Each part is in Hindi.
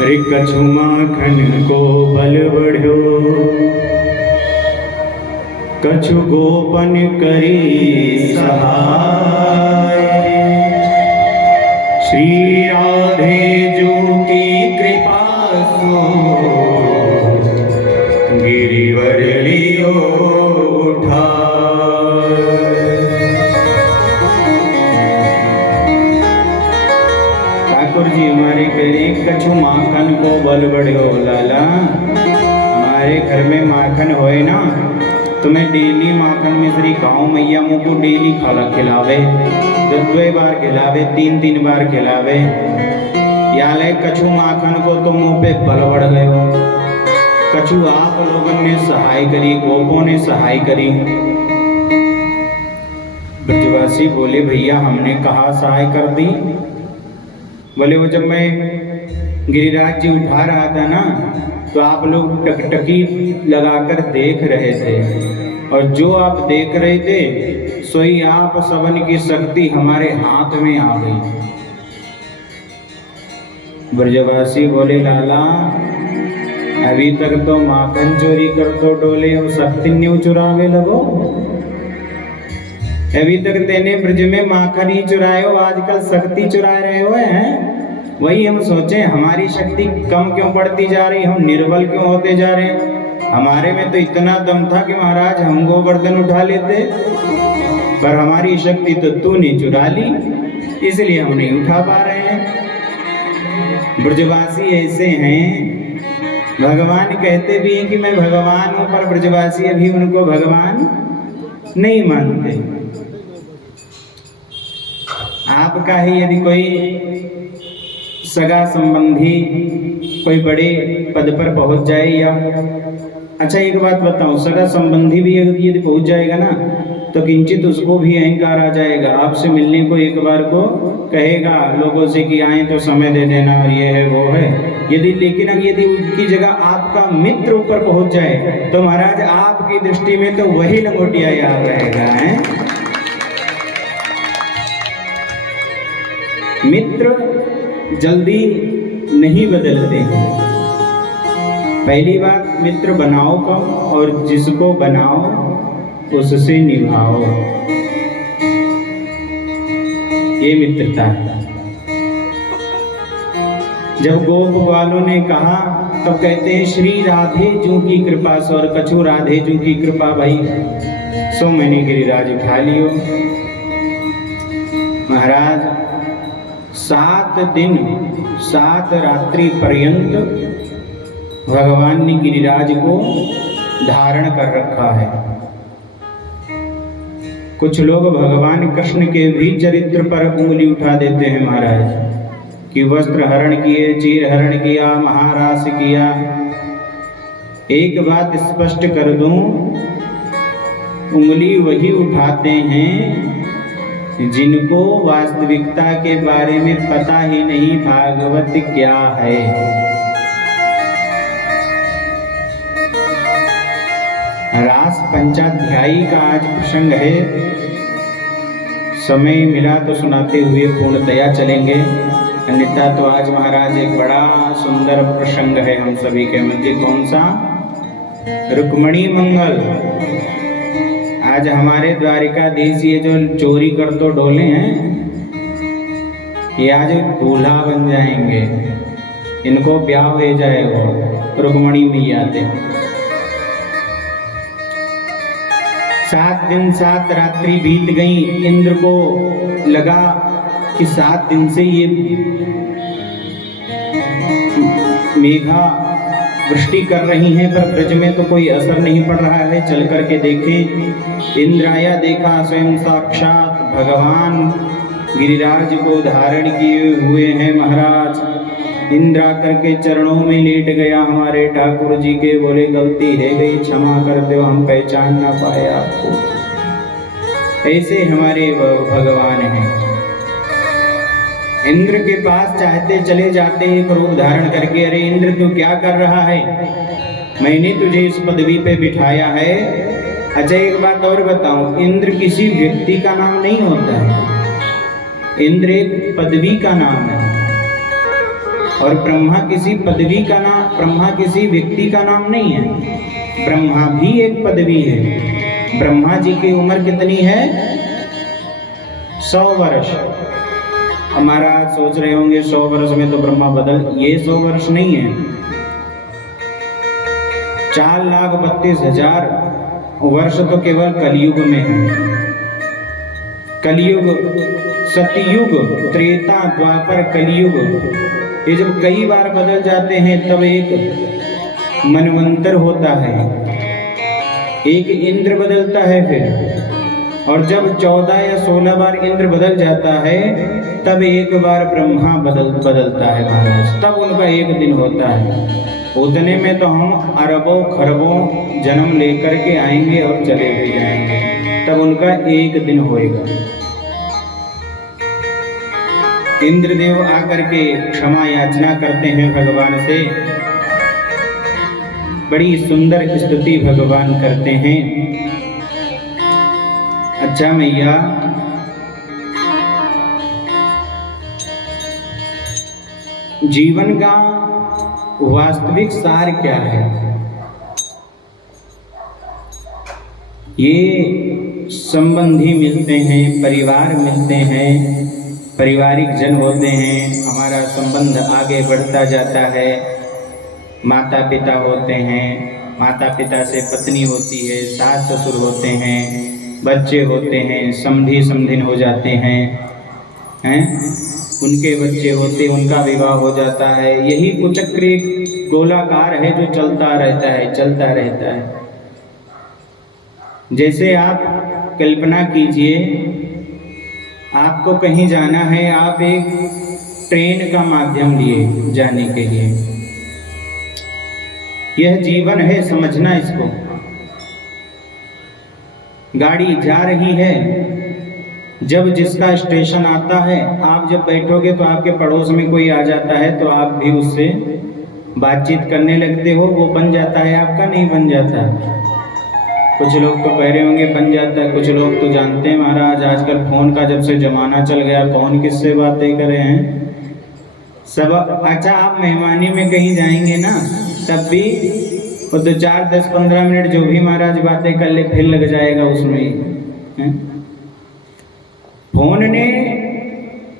रे कछु माखन को बल बढ़ो, कछु गोपन करी सहाय। श्री राधे जू की कृपा सो गिरिवर लियो उठा। ठाकुर जी हमारे कह रहे कछु माखन को बल बढ़ो लाला, हमारे घर में माखन होए ना तो मैं डेली माखन मिश्री खाऊं, मैया मुँह को डेली खाला खिलावे, 2 बार खिलावे, 3 बार खिलावे। याले कछु माखन को तो मुंह पे बल बढ़ गए हो। कछु आप लोगों ने सहाय करी, गोपों ने सहाय करी। ब्रजवासी बोले भैया हमने कहा सहाय कर दी। बोले वो जब मैं गिरिराज जी उठा रहा था ना तो आप लोग टकटकी लगाकर देख रहे थे, और जो आप देख रहे थे सोई आप सबन की शक्ति हमारे हाथ में आ गई। ब्रजवासी बोले लाला अभी तक तो माखन चोरी कर तो डोले, अब शक्ति न्यू चुरावे लगो। अभी तक तेने ब्रज में माखन ही चुराए हो, आजकल शक्ति चुरा रहे हो हैं। वही हम सोचे हमारी शक्ति कम क्यों पड़ती जा रही, हम निर्बल क्यों होते जा रहे हैं। हमारे में तो इतना दम था कि महाराज हम गोवर्धन उठा लेते, पर हमारी शक्ति तो तूने चुरा ली, इसलिए हम नहीं उठा पा रहे हैं। ब्रजवासी ऐसे हैं, भगवान कहते भी हैं कि मैं भगवान हूं, पर ब्रजवासी अभी उनको भगवान नहीं मानते। आपका ही यदि कोई सगा संबंधी कोई बड़े पद पर पहुंच जाए, या अच्छा एक बात बताऊं, सगा संबंधी भी यदि पहुंच जाएगा ना तो किंचित उसको भी अहंकार आ जाएगा। आपसे मिलने को एक बार को कहेगा लोगों से कि आए तो समय दे देना, ये है वो है। लेकिन यदि उसकी जगह आपका मित्र ऊपर पहुंच जाए तो महाराज आपकी दृष्टि में तो वही लंगोटिया याद रहेगा है। मित्र जल्दी नहीं बदलते हैं। पहली बात मित्र बनाओ कम, और जिसको बनाओ उससे निभाओ, ये मित्रता है। जब गोप वालों ने कहा तब कहते हैं श्री राधे जू की कृपा से, और कछु राधे जू की कृपा भाई सो मैंने गिरिराज उठा लियो। महाराज 7 दिन 7 रात्रि पर्यंत भगवान ने गिरिराज को धारण कर रखा है। कुछ लोग भगवान कृष्ण के भी चरित्र पर उंगली उठा देते हैं महाराज, कि वस्त्र हरण किए, चीर हरण किया, महारास किया। एक बात स्पष्ट कर दूं, उंगली वही उठाते हैं जिनको वास्तविकता के बारे में पता ही नहीं भागवत क्या है। रास पंचाध्यायी का आज प्रसंग है, समय मिला तो सुनाते हुए पूर्णतया चलेंगे, अन्यथा तो आज महाराज एक बड़ा सुंदर प्रसंग है हम सभी के मध्य। कौन सा? रुक्मणी मंगल। आज हमारे द्वारिकाधीश ये जो चोरी कर तो डोले हैं, ये आज दूल्हा बन जाएंगे, इनको ब्याह हो जाएगा रुक्मणी मैया से। 7 दिन 7 रात्रि बीत गई। इंद्र को लगा कि 7 दिन से ये मेघा वृष्टि कर रही हैं, पर ब्रज में तो कोई असर नहीं पड़ रहा है। चल करके देखें। इंद्र आया, देखा स्वयं साक्षात भगवान गिरिराज को धारण किए हुए हैं महाराज। इंद्र आकर के चरणों में लेट गया हमारे ठाकुर जी के, बोले गलती है गई, क्षमा कर दो, हम पहचान ना पाए आपको। ऐसे हमारे भगवान हैं। इंद्र के पास चाहते चले जाते हैं क्रोध धारण करके, अरे इंद्र तू क्या कर रहा है, मैंने तुझे इस पदवी पे बिठाया है। अच्छा एक बात और बताऊं, इंद्र किसी व्यक्ति का नाम नहीं होता है, इंद्र एक पदवी का नाम है। और ब्रह्मा किसी पदवी का नाम, ब्रह्मा किसी व्यक्ति का नाम नहीं है। ब्रह्मा भी एक पदवी है। ब्रह्मा जी की उम्र कितनी है? 100 वर्ष। हमारा सोच रहे होंगे 100 वर्ष में तो ब्रह्मा बदल, ये 100 वर्ष नहीं है। 4,32,000 वर्ष तो केवल कलयुग में है। कलयुग, सतयुग, त्रेता, द्वापर, कलयुग, ये जब कई बार बदल जाते हैं तब एक मनवंतर होता है, एक इंद्र बदलता है फिर, और जब 14 या 16 बार इंद्र बदल जाता है तब एक बार ब्रह्मा बदलता है महाराज, तब उनका एक दिन होता है। उतने में तो हम अरबों खरबों जन्म लेकर के आएंगे और चले भी जाएंगे, तब उनका एक दिन होएगा। इंद्रदेव आकर के क्षमा याचना करते हैं भगवान से, बड़ी सुंदर स्तुति भगवान करते हैं। अच्छा मैया, जीवन का वास्तविक सार क्या है? ये संबंधी मिलते हैं, परिवार मिलते हैं, पारिवारिक जन होते हैं, हमारा संबंध आगे बढ़ता जाता है, माता पिता होते हैं, माता पिता से पत्नी होती है, सास ससुर होते हैं, बच्चे होते हैं, समधी समधिन हो जाते हैं, उनके बच्चे होते, उनका विवाह हो जाता है। यही कुचक्र गोलाकार है जो चलता रहता है। जैसे आप कल्पना कीजिए, आपको कहीं जाना है, आप एक ट्रेन का माध्यम लिए जाने के लिए, यह जीवन है, समझना इसको। गाड़ी जा रही है, जब जिसका स्टेशन आता है, आप जब बैठोगे तो आपके पड़ोस में कोई आ जाता है तो आप भी उससे बातचीत करने लगते हो, वो बन जाता है आपका, नहीं बन जाता। कुछ लोग तो कह रहे होंगे बन जाता है, कुछ लोग तो जानते हैं महाराज आजकल फ़ोन का जब से ज़माना चल गया, कौन किससे बातें करे हैं सब। अच्छा, आप मेहमानी में कहीं जाएंगे ना, तब भी वो 2 4 10 15 मिनट जो भी महाराज बातें कर ले, फिर लग जाएगा उसमें। फोन ने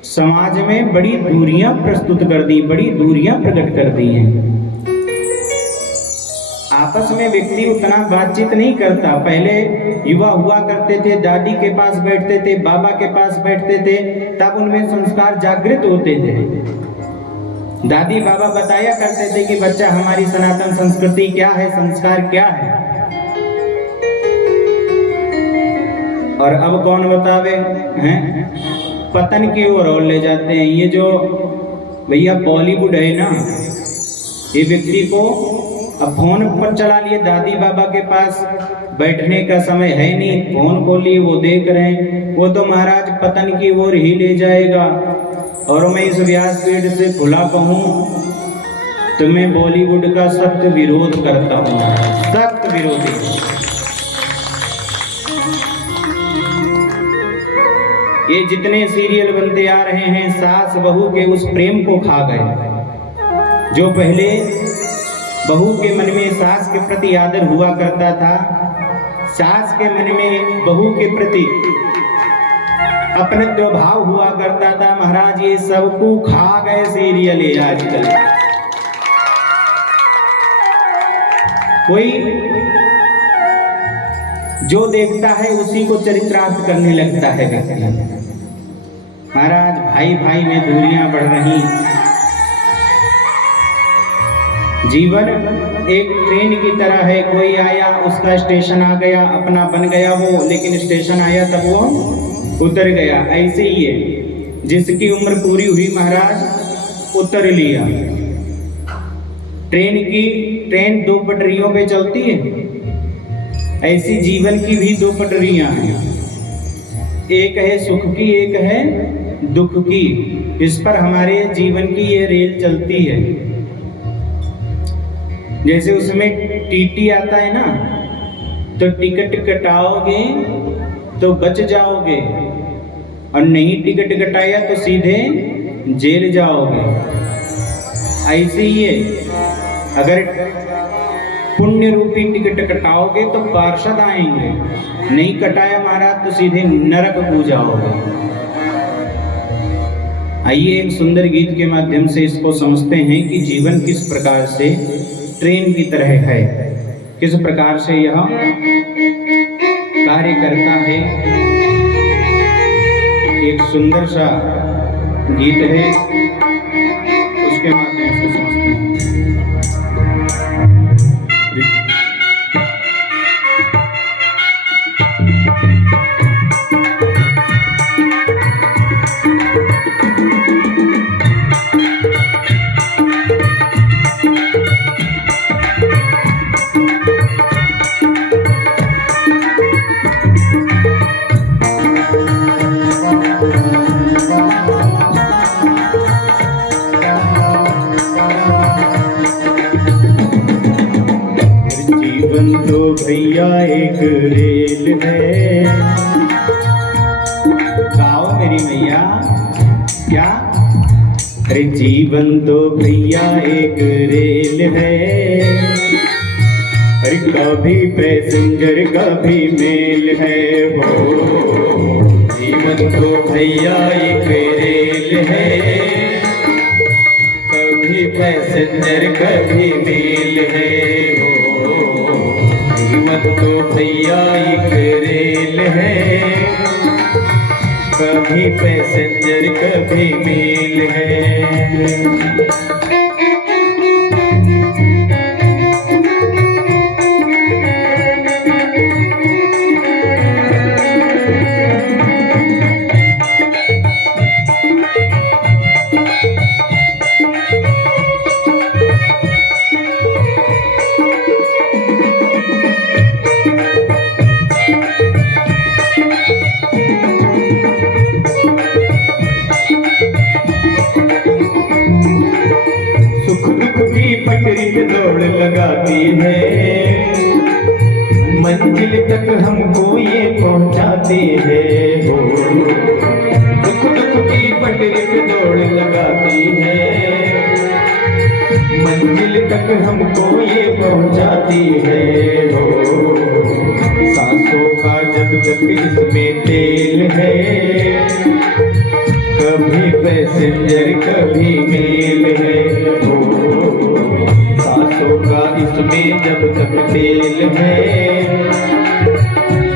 समाज में बड़ी दूरियां प्रस्तुत कर दी, बड़ी दूरियां प्रकट कर दी हैं। आपस में व्यक्ति उतना बातचीत नहीं करता। पहले युवा हुआ करते थे, दादी के पास बैठते थे, बाबा के पास बैठते थे, तब उनमें संस्कार जागृत होते थे। दादी बाबा बताया करते थे कि बच्चा हमारी सनातन संस्कृति क्या है, संस्कार क्या है। और अब कौन बतावे हैं, पतन की ओर ले जाते हैं। ये जो भैया बॉलीवुड है ना, ये व्यक्ति को अब फोन पर चला लिए, दादी बाबा के पास बैठने का समय है नहीं, फोन खोल लिए, वो देख रहे हैं, वो तो महाराज पतन की ओर ही ले जाएगा। और मैं इस व्यासपीठ से खुला कहूँ तो मैं बॉलीवुड का सख्त विरोध करता हूँ, सख्त विरोधी। ये जितने सीरियल बनते आ रहे हैं, सास बहू के उस प्रेम को खा गए। जो पहले बहू के मन में सास के प्रति आदर हुआ करता था, सास के मन में बहू के प्रति अपनत्व भाव हुआ करता था, महाराज ये सबको खा गए सीरियल है आजकल। कोई जो देखता है उसी को चरित्रार्थ करने लगता है व्यक्ति। महाराज भाई भाई में दूरियां बढ़ रही। जीवन एक ट्रेन की तरह है, कोई आया, उसका स्टेशन आ गया, अपना बन गया वो, लेकिन स्टेशन आया तब वो उतर गया। ऐसे ही है, जिसकी उम्र पूरी हुई महाराज उतर लिया। ट्रेन 2 पटरियों पे चलती है, ऐसी जीवन की भी 2 पटरियां हैं, एक है सुख की, एक है दुख की। इस पर हमारे जीवन की ये रेल चलती है। जैसे उसमें टीटी आता है ना, तो टिकट कटाओगे तो बच जाओगे, और नहीं टिकट कटाया तो सीधे जेल जाओगे। ऐसे ही है, अगर पुण्य रूपी टिकट कटाओगे तो पार्षद आएंगे, नहीं कटाया महाराज तो सीधे नरक को जाओगे। आइए एक सुंदर गीत के माध्यम से इसको समझते हैं कि जीवन किस प्रकार से ट्रेन की तरह है, किस प्रकार से यह कार्य करता है। एक सुंदर सा गीत है, उसके माध्यम से समझते हैं। भैया एक रेल है, गाओ मेरी मैया क्या। अरे जीवन तो भैया एक रेल है, अरे कभी पैसेंजर कभी मेल है हो। जीवन तो भैया एक रेल है, कभी पैसेंजर कभी मेल है हो। जीवन तो भैया एक रेल है, कभी पैसेंजर कभी मेल है। दौड़ लगाती है, मंजिल तक हमको ये पहुंचाती है हो। दुख दुख की पटरी पे दौड़ लगाती है, मंजिल तक हमको ये पहुंचाती है हो। सांसों का जब तक इसमें तेल है, कभी पैसेंजर कभी मेल है हो। का इसमें जब तक तेल है,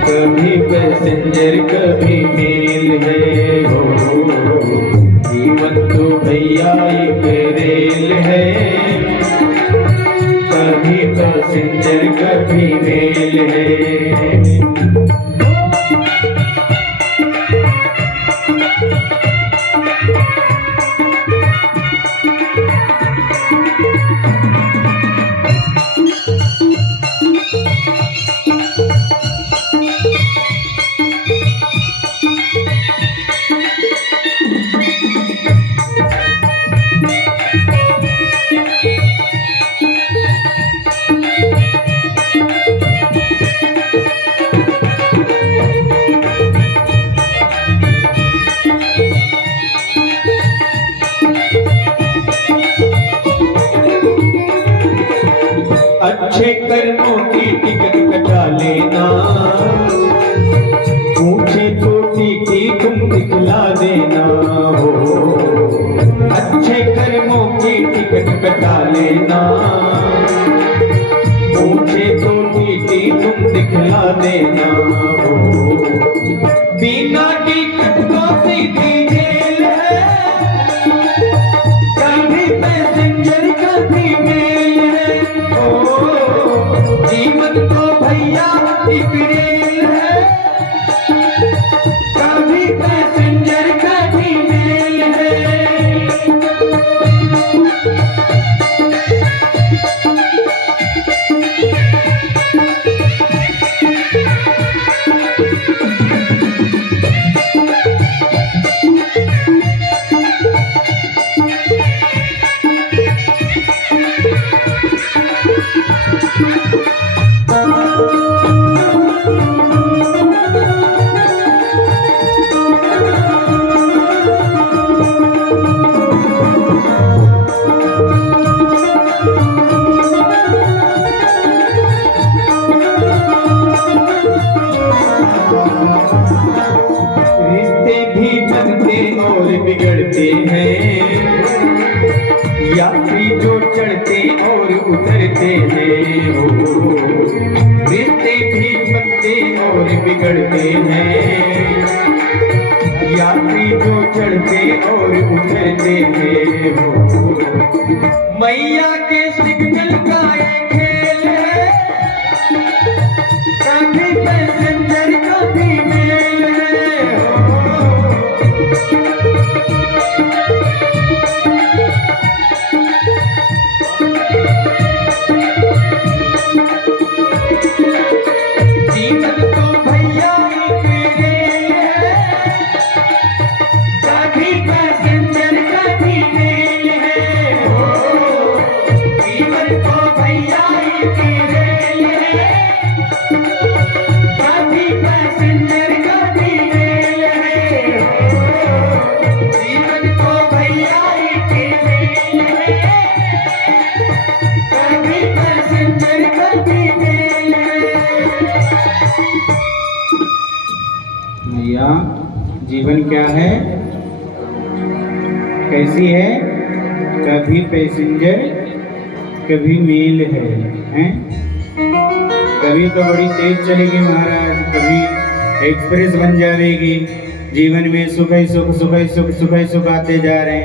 कभी पैसेंजर कभी मेल है हो। जीवन तो भैया एक रेल है, कभी पैसेंजर कभी मेल है। अच्छे कर्मों की टिकट कटा लेना, ऊंचे कोटि की तुम दिखला देना हो। अच्छे कर्मों की टिकट कटा लेना, ऊंचे कोटि की तुम दिखला देना हो। बिना टिकट को सीधी जेल है, कभी पैसेंजर कभी मेल है ओ। जीवन तो भैया एक रेल है, कभी पैसेंजर कभी मेल है। हैं, यात्री जो चढ़ते और उतरते हैं, रिश्ते भी बनते और बिगड़ते हैं, यात्री जो चढ़ते और उतरते हैं। मैया के सिग्नल का एक खेल है, कभी पैसेंजर कभी मेल है। जीवन तो भैया एक रेल है, कभी पैसेंजर कभी मेल है। जीवन तो भैया एक रेल है, कभी पैसेंजर कभी मेल है। जीवन तो भैया एक रेल है, कभी पैसेंजर कभी मेल है। भैया जीवन क्या है, कैसी है, कभी पैसेंजर कभी मेल है, हैं? कभी तो बड़ी तेज चलेगी महाराज, कभी एक्सप्रेस बन जाएगी। जीवन में सुख ही सुख, सुख ही सुख, सुख ही सुख आते जा रहे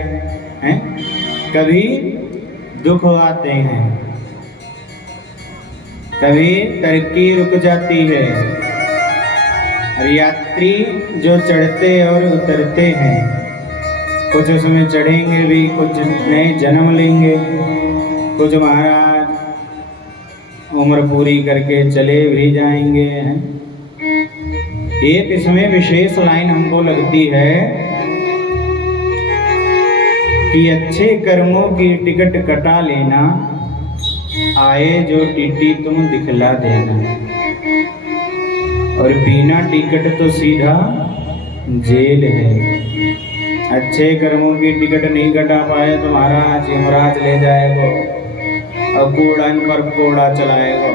हैं। कभी दुख आते हैं, कभी तरक्की रुक जाती है। और यात्री जो चढ़ते और उतरते हैं, कुछ उसमें चढ़ेंगे भी, कुछ नए जन्म लेंगे, कुछ महाराज उम्र पूरी करके चले भी जाएंगे। एक इसमें विशेष लाइन हमको लगती है कि अच्छे कर्मों की टिकट कटा लेना, आए जो टीटी तुम दिखला देना। और बिना टिकट तो सीधा जेल है। अच्छे कर्मों की टिकट नहीं कटा पाए तो महाराज यमराज ले जाएगा और कूड़न पर कूड़ा चलाएगा।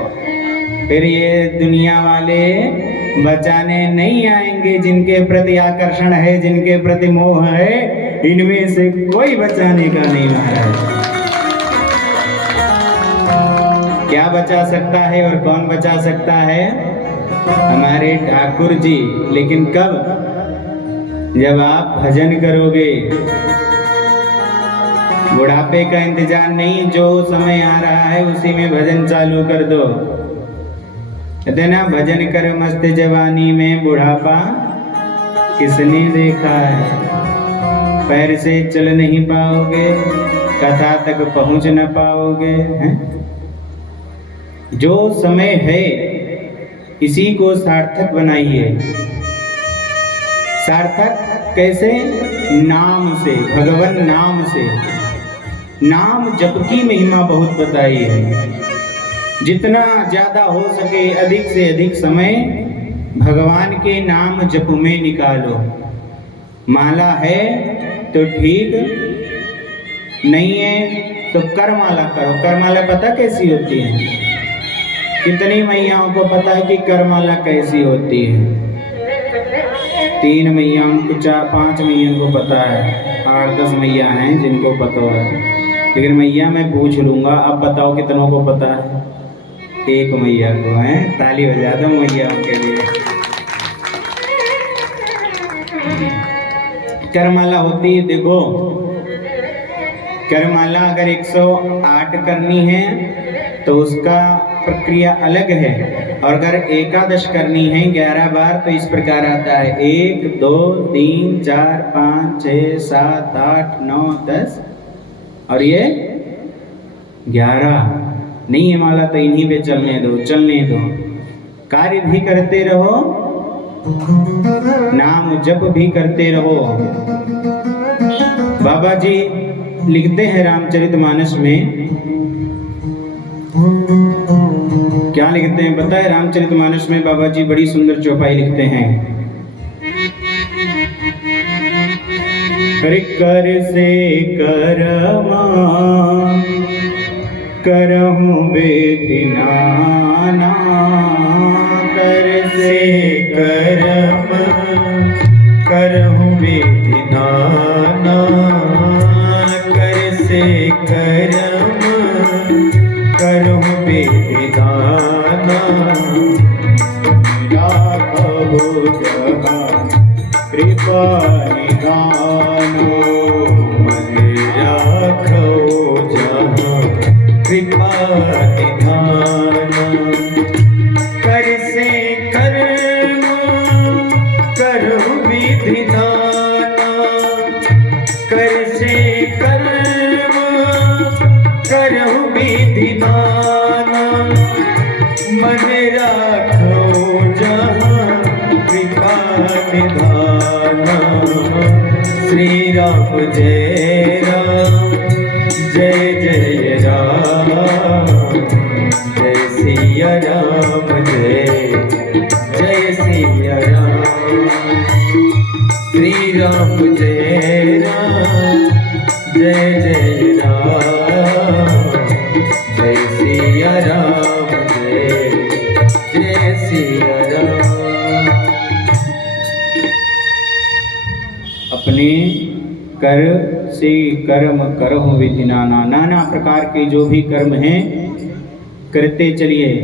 फिर ये दुनिया वाले बचाने नहीं आएंगे। जिनके प्रति आकर्षण है, जिनके प्रति मोह है, इनमें से कोई बचाने का नहीं महाराज। क्या बचा सकता है और कौन बचा सकता है? हमारे ठाकुर जी। लेकिन कब? जब आप भजन करोगे। बुढ़ापे का इंतजार नहीं, जो समय आ रहा है उसी में भजन चालू कर दो। कहते ना, भजन कर मस्त जवानी में बुढ़ापा किसने देखा है। पैर से चल नहीं पाओगे, कथा तक पहुंच न पाओगे, हैं? जो समय है इसी को सार्थक बनाइए। सार्थक कैसे? नाम से, भगवान नाम से। नाम जप की महिमा बहुत बताई है। जितना ज्यादा हो सके अधिक से अधिक समय भगवान के नाम जप में निकालो। माला है तो ठीक, नहीं है तो करमाला करो। करमाला पता कैसी होती है? कितनी मैयाओं को पता है कि करमाला कैसी होती है? 3 मैयाओं को, 4-5 मैयाओं को पता है। 8-10 मैया हैं जिनको पता है। लेकिन मैया मैं पूछ लूंगा, अब बताओ कितनों को पता है? 1 मैया को है। ताली बजा दो मैयाओं के लिए। करमाला होती है, देखो करमाला अगर 108 करनी है तो उसका प्रक्रिया अलग है। और अगर एकादश करनी है 11 बार तो इस प्रकार आता है 1 2 3 4 5 6 7 8 9 10 और ये 11 नहीं है माला तो इन्हीं पे चलने दो, चलने दो। कार्य भी करते रहो, नाम जप भी करते रहो। बाबा जी लिखते हैं रामचरितमानस में, क्या लिखते हैं पता है? रामचरितमानस में बाबा जी बड़ी सुंदर चौपाई लिखते हैं। कर से करमा करहूं बेधिनाना, कर से करम करहूं बेधिनाना, राखो जहाँ कृपा निधान, मन राखो जहाँ कृपा निधान। कर से कर्म करो विधि दाना, कर से कर्म करो विधि दाना, मन राखो जहाँ कृपा निधाना। श्री राम जय राम, जय जय राम, जय सिया राम, जय जय सिया राम। श्री राम जय राम, जय जय राम, जय सिया राम, जय जय सिया राम। अपने कर से कर्म करहु विधि नाना, नाना प्रकार के जो भी कर्म हैं करते चलिए,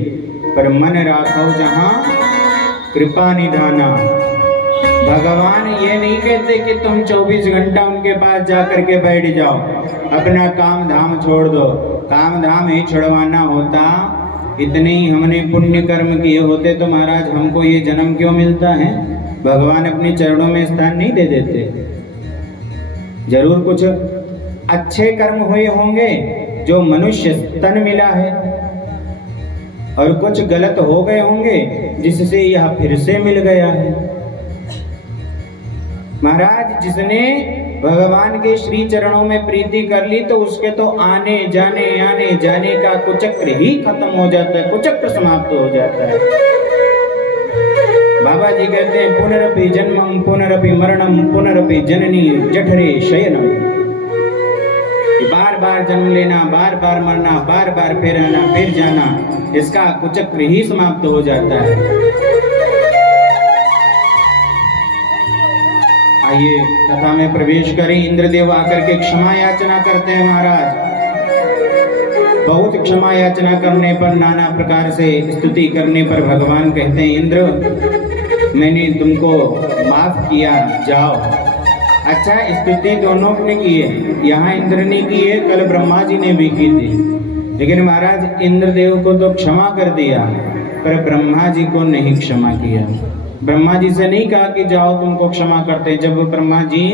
पर मन राखो जहाँ कृपा निधाना। भगवान ये नहीं कहते कि तुम 24 घंटा उनके पास जा करके बैठ जाओ, अपना काम धाम छोड़ दो। काम धाम ही छुड़वाना होता, इतने ही हमने पुण्य कर्म किए होते तो महाराज हमको ये जन्म क्यों मिलता है? भगवान अपने चरणों में स्थान नहीं दे देते। जरूर कुछ अच्छे कर्म हुए होंगे जो मनुष्य तन मिला है, और कुछ गलत हो गए होंगे जिससे यह फिर से मिल गया है। महाराज जिसने भगवान के श्री चरणों में प्रीति कर ली तो उसके तो आने जाने का कुचक्र ही खत्म हो जाता है, कुचक्र समाप्त हो जाता है। बाबा जी कहते हैं पुनरपि जन्मम पुनरपि मरणम पुनरपि जननी जठरे शयनम। बार बार जन्म लेना, बार बार मरना, बार बार फिर आना फिर जाना, इसका कुचक्र ही समाप्त हो जाता है। आइए कथा में प्रवेश करें। इंद्रदेव आकर के क्षमा याचना करते हैं महाराज। बहुत क्षमा याचना करने पर, नाना प्रकार से स्तुति करने पर भगवान कहते हैं इंद्र मैंने तुमको माफ किया, जाओ। अच्छा, स्तुति दोनों ने की है, यहाँ इंद्र ने की है, कल ब्रह्मा जी ने भी की थी। लेकिन महाराज इंद्रदेव को तो क्षमा कर दिया, पर ब्रह्मा जी को नहीं क्षमा किया। ब्रह्मा जी से नहीं कहा कि जाओ तुमको क्षमा करते। जब ब्रह्मा जी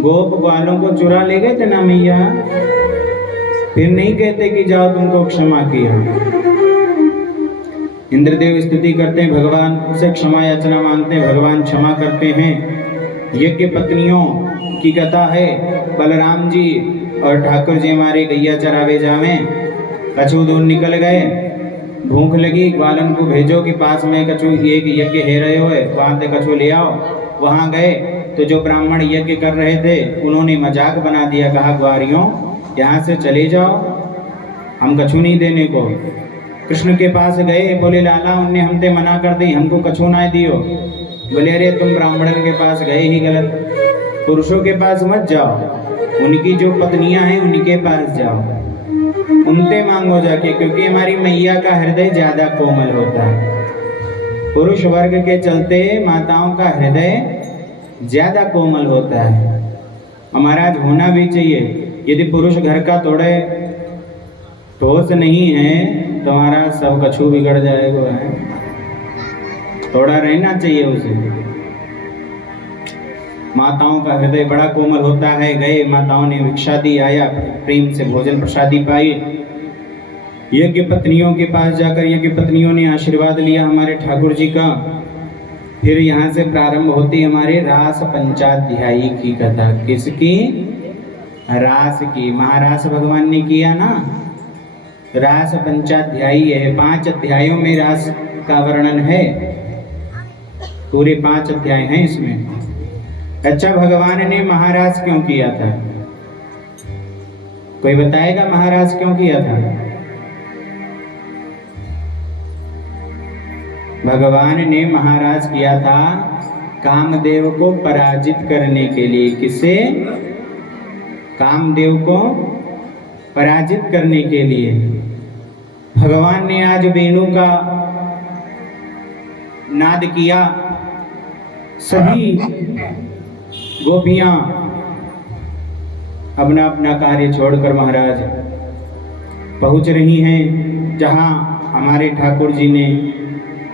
गोप ग्वालों को चुरा ले गए थे ना मैया, फिर नहीं कहते कि जाओ तुमको क्षमा किया। इंद्रदेव स्तुति करते हैं, भगवान से क्षमा याचना मांगते हैं, भगवान क्षमा करते हैं। यज्ञ पत्नियों की कथा है, बलराम जी और ठाकुर जी हमारे गैया चरावे जावे, कछू दूर निकल गए, भूख लगी, ग्वालन को भेजो कि पास में कछू एक यज्ञ है रहे हो, वहाँ से कछू ले आओ। वहाँ गए तो जो ब्राह्मण यज्ञ कर रहे थे उन्होंने मजाक बना दिया, कहा ग्वारियों यहाँ से चले जाओ, हम कछू नहीं देने को। कृष्ण के पास गए, बोले लाला उनने हमसे मना कर दी, हमको कछू ना दियो। बोले अरे तुम ब्राह्मणन के पास गए ही गलत, पुरुषों के पास मत जाओ, उनकी जो पत्नियां हैं उनके पास जाओ, उनसे मांगो जाके, क्योंकि हमारी मैया का हृदय ज्यादा कोमल होता है। पुरुष वर्ग के चलते माताओं का हृदय ज्यादा कोमल होता है, हमारा होना भी चाहिए। यदि पुरुष घर का थोड़े ठोस नहीं है तो हमारा सब कछू बिगड़ जाएगा, है थोड़ा रहना चाहिए उसे। माताओं का हृदय बड़ा कोमल होता है। गए, माताओं ने भिक्षा दी, आया, प्रेम से भोजन प्रसादी पाई। यज्ञ पत्नियों के पास जाकर यज्ञ पत्नियों ने आशीर्वाद लिया हमारे ठाकुर जी का। फिर यहाँ से प्रारंभ होती हमारे रास पंचाध्यायी की कथा। किसकी? रास की। महारास भगवान ने किया ना, रास पंचाध्यायी है। 5 अध्यायों में रास का वर्णन है, पूरे 5 अध्याय हैं इसमें। अच्छा, भगवान ने महारास क्यों किया था? कोई बताएगा महारास क्यों किया था? भगवान ने महाराज किया था कामदेव को पराजित करने के लिए। किसे? कामदेव को पराजित करने के लिए। भगवान ने आज वेणु का नाद किया। सभी गोपियां अपना अपना कार्य छोड़कर महाराज पहुंच रही हैं जहां हमारे ठाकुर जी ने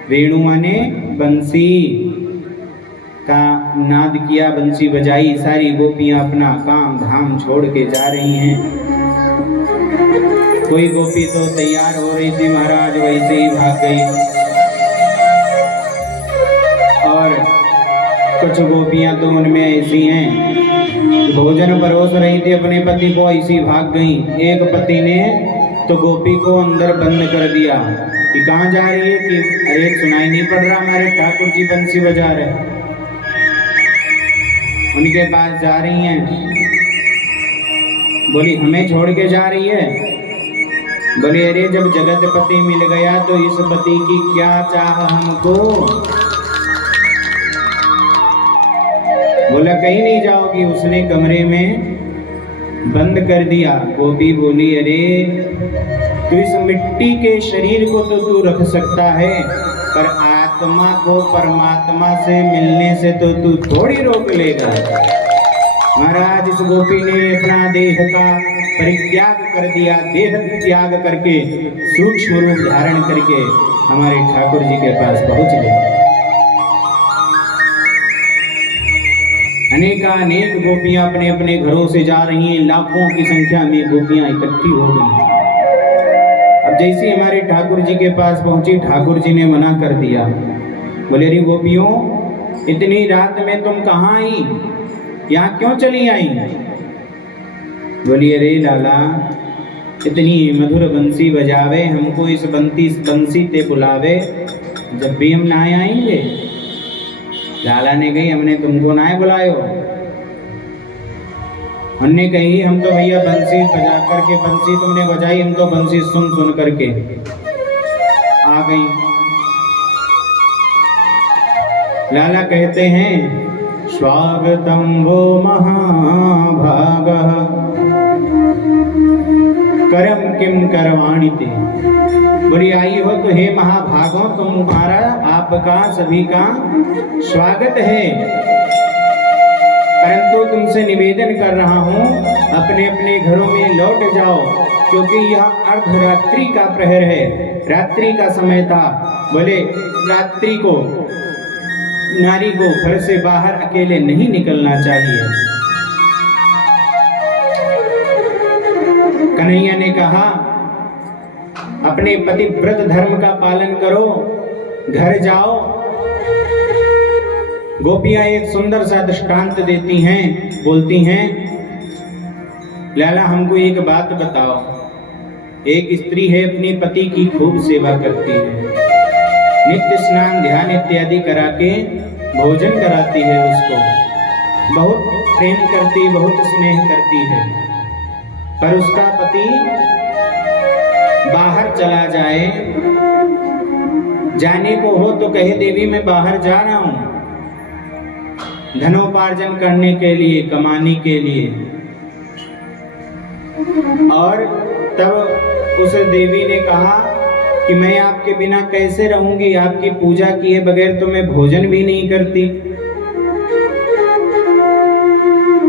वेणु माने बंसी का नाद किया, बंसी बजाई। सारी गोपियां अपना काम धाम छोड़ के जा रही हैं। कोई गोपी तो तैयार हो रही थी महाराज, वैसे ही भाग गई, और कुछ गोपियां तो उनमें ऐसी हैं भोजन परोस रही थी अपने पति को, ऐसी भाग गई। एक पति ने तो गोपी को अंदर बंद कर दिया कि कहाँ जा रही है, कि अरे सुनाई नहीं पड़ रहा, हमारे ठाकुर जी बंसी बजा रहे। उनके पास जा रही हैं, बोली हमें छोड़ के जा रही है। बोले अरे जब जगत पति मिल गया तो इस पति की क्या चाह हमको। बोला कहीं नहीं जाओगी, उसने कमरे में बंद कर दिया। गोपी बोली अरे तू इस मिट्टी के शरीर को तो तू रख सकता है, पर आत्मा को परमात्मा से मिलने से तो तू थोड़ी रोक लेगा। महाराज इस गोपी ने अपना देह का परित्याग कर दिया, देह त्याग करके सूक्ष्म रूप धारण करके हमारे ठाकुर जी के पास पहुंच गए। अनेक गोपियां अपने अपने घरों से जा रही हैं, लाखों की संख्या में गोपियां इकट्ठी हो गई। अब जैसे हमारे ठाकुर जी के पास पहुंची, ठाकुर जी ने मना कर दिया। बोले रे गोपियों, इतनी रात में तुम कहाँ आई, यहाँ क्यों चली आई। बोली अरे लाला इतनी मधुर बंसी बजावे, हमको इस बंसी ते बुलावे, जब भी हम ना आएंगे। लाला ने कही हमने तुमको ना बुलायो। हमने कही हम तो भैया बंसी बजा करके, बंसी तुमने बजाई, हम तो बंसी सुन सुन करके आ गई। लाला कहते हैं स्वागतम वो महाभागः करम किम करवाणि ते। बोली आई हो तो हे महाभागों, तुम्हारा आपका सभी का स्वागत है, परंतु तुमसे निवेदन कर रहा हूँ अपने अपने घरों में लौट जाओ, क्योंकि यह अर्धरात्रि का प्रहर है, रात्रि का समय था। बोले रात्रि को नारी को घर से बाहर अकेले नहीं निकलना चाहिए। कन्हैया ने कहा अपने पतिव्रत धर्म का पालन करो, घर जाओ। गोपियां एक सुंदर सा दृष्टांत देती हैं, बोलती हैं लाला हमको एक बात बताओ, एक स्त्री है अपनी पति की खूब सेवा करती है, नित्य स्नान ध्यान इत्यादि करा के भोजन कराती है, उसको बहुत प्रेम करती, बहुत स्नेह करती है, पर उसका पति बाहर चला जाए, जाने को हो तो कहे देवी मैं बाहर जा रहा हूं धनोपार्जन करने के लिए, कमाने के लिए। और तब उस देवी ने कहा कि मैं आपके बिना कैसे रहूंगी, आपकी पूजा किए बगैर तो मैं भोजन भी नहीं करती।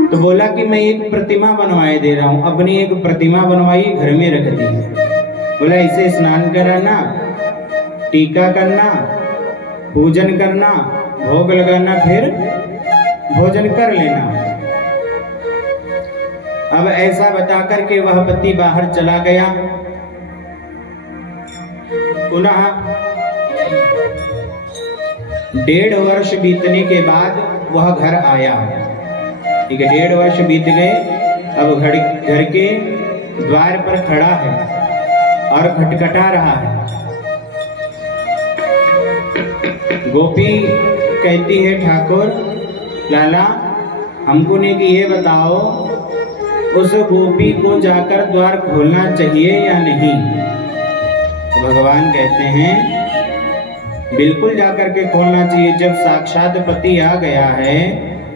तो बोला कि मैं एक प्रतिमा बनवाए दे रहा हूं, अपनी एक प्रतिमा बनवाई, घर में रख दी। बोला इसे स्नान कराना, टीका करना, पूजन करना, भोग लगाना, फिर भोजन कर लेना। अब ऐसा बता करके वह पति बाहर चला गया। पुनः 1.5 वर्ष बीतने के बाद वह घर आया। ठीक है, 1.5 वर्ष बीत गए। अब घर के द्वार पर खड़ा है और खटखटा रहा है। गोपी कहती है ठाकुर लाला हमको ने कि ये बताओ उस गोपी को जाकर द्वार खोलना चाहिए या नहीं। तो भगवान कहते हैं बिल्कुल जाकर के खोलना चाहिए। जब साक्षात पति आ गया है,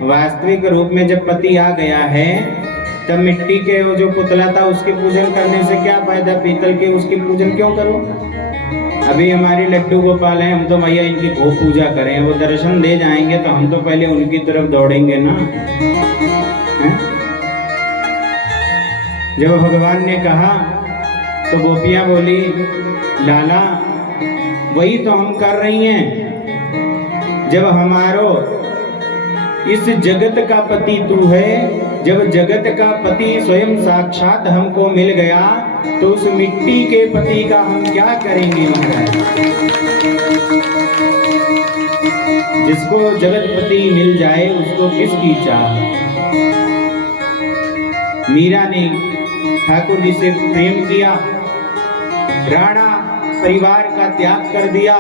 वास्तविक रूप में जब पति आ गया है, तब मिट्टी के वो जो पुतला था उसके पूजन करने से क्या फायदा, पीतल के उसके पूजन क्यों करो। अभी हमारे लड्डू गोपाल हैं, हम तो भैया इनकी खूब पूजा करें, वो दर्शन दे जाएंगे तो हम तो पहले उनकी तरफ दौड़ेंगे ना। हैं? जब भगवान ने कहा तो गोपियां बोली, लाला वही तो हम कर रही हैं। जब हमारो इस जगत का पति तू है, जब जगत का पति स्वयं साक्षात हमको मिल गया तो उस मिट्टी के पति का हम क्या करेंगे महाराज। जिसको जगतपति मिल जाए उसको किसकी चाह। मीरा ने ठाकुर जी से प्रेम किया, राणा परिवार का त्याग कर दिया।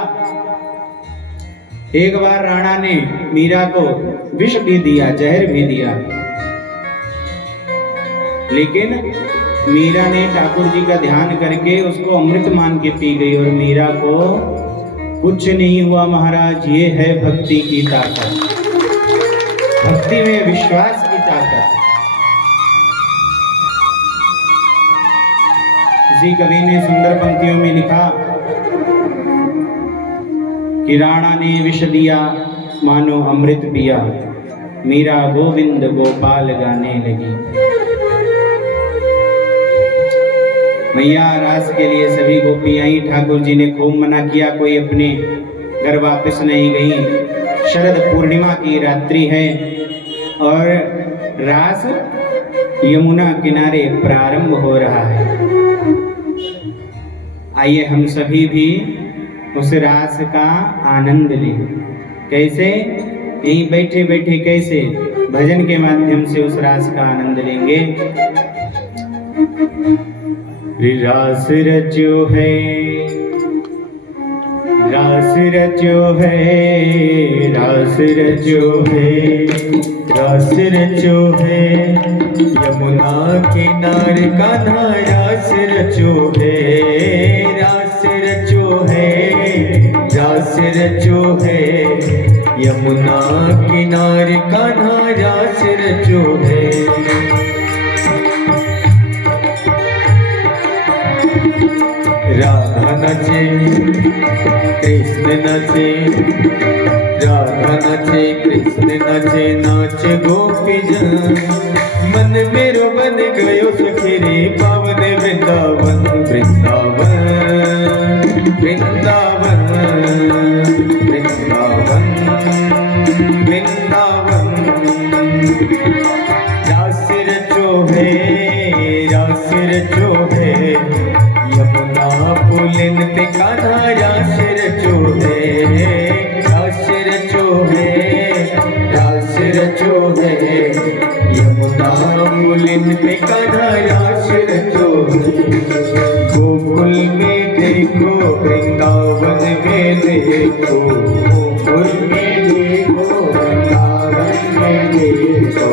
एक बार राणा ने मीरा को विष भी दिया, जहर भी दिया, लेकिन मीरा ने ठाकुर जी का ध्यान करके उसको अमृत मान के पी गई और मीरा को कुछ नहीं हुआ महाराज। ये है भक्ति की ताकत, भक्ति में विश्वास की ताकत। किसी कवि ने सुंदर पंक्तियों में लिखा कि राणा ने विष दिया मानो अमृत पिया, मीरा गोविंद गोपाल गाने लगी। मैया रास के लिए सभी गोपियां ही, ठाकुर जी ने खूब मना किया, कोई अपने घर वापस नहीं गई। शरद पूर्णिमा की रात्रि है और रास यमुना किनारे प्रारंभ हो रहा है। आइए हम सभी भी उस रास का आनंद लें। कैसे? यहीं बैठे बैठे कैसे? भजन के माध्यम से उस रास का आनंद लेंगे। रास रचो है, रास रचो है, रास रचो है, रास रचो है, यमुना किनारे कान्हा रास रचो है, रास रचो है, रास रचो है, यमुना किनारे कान्हा रास रचो है। राधा नाचे कृष्ण नाचे, राधा नाचे कृष्ण नाचे, नाच गोपी जन मन मेरो बन गयो सखी रे पावन वृंदावन, वृंदावन वृंदावन वृंदावन वृंदावन। रास रचो है, रास रचो है, यमुना पुलिन पे कान्हा रास रचो है, रास रचो है, रास रचो है, यमुना पुलिन पे कान्हा रास रचो है। गोकुल में देखो, वृंदावन में देखो, गोकुल में देखो, वृंदावन में देखो,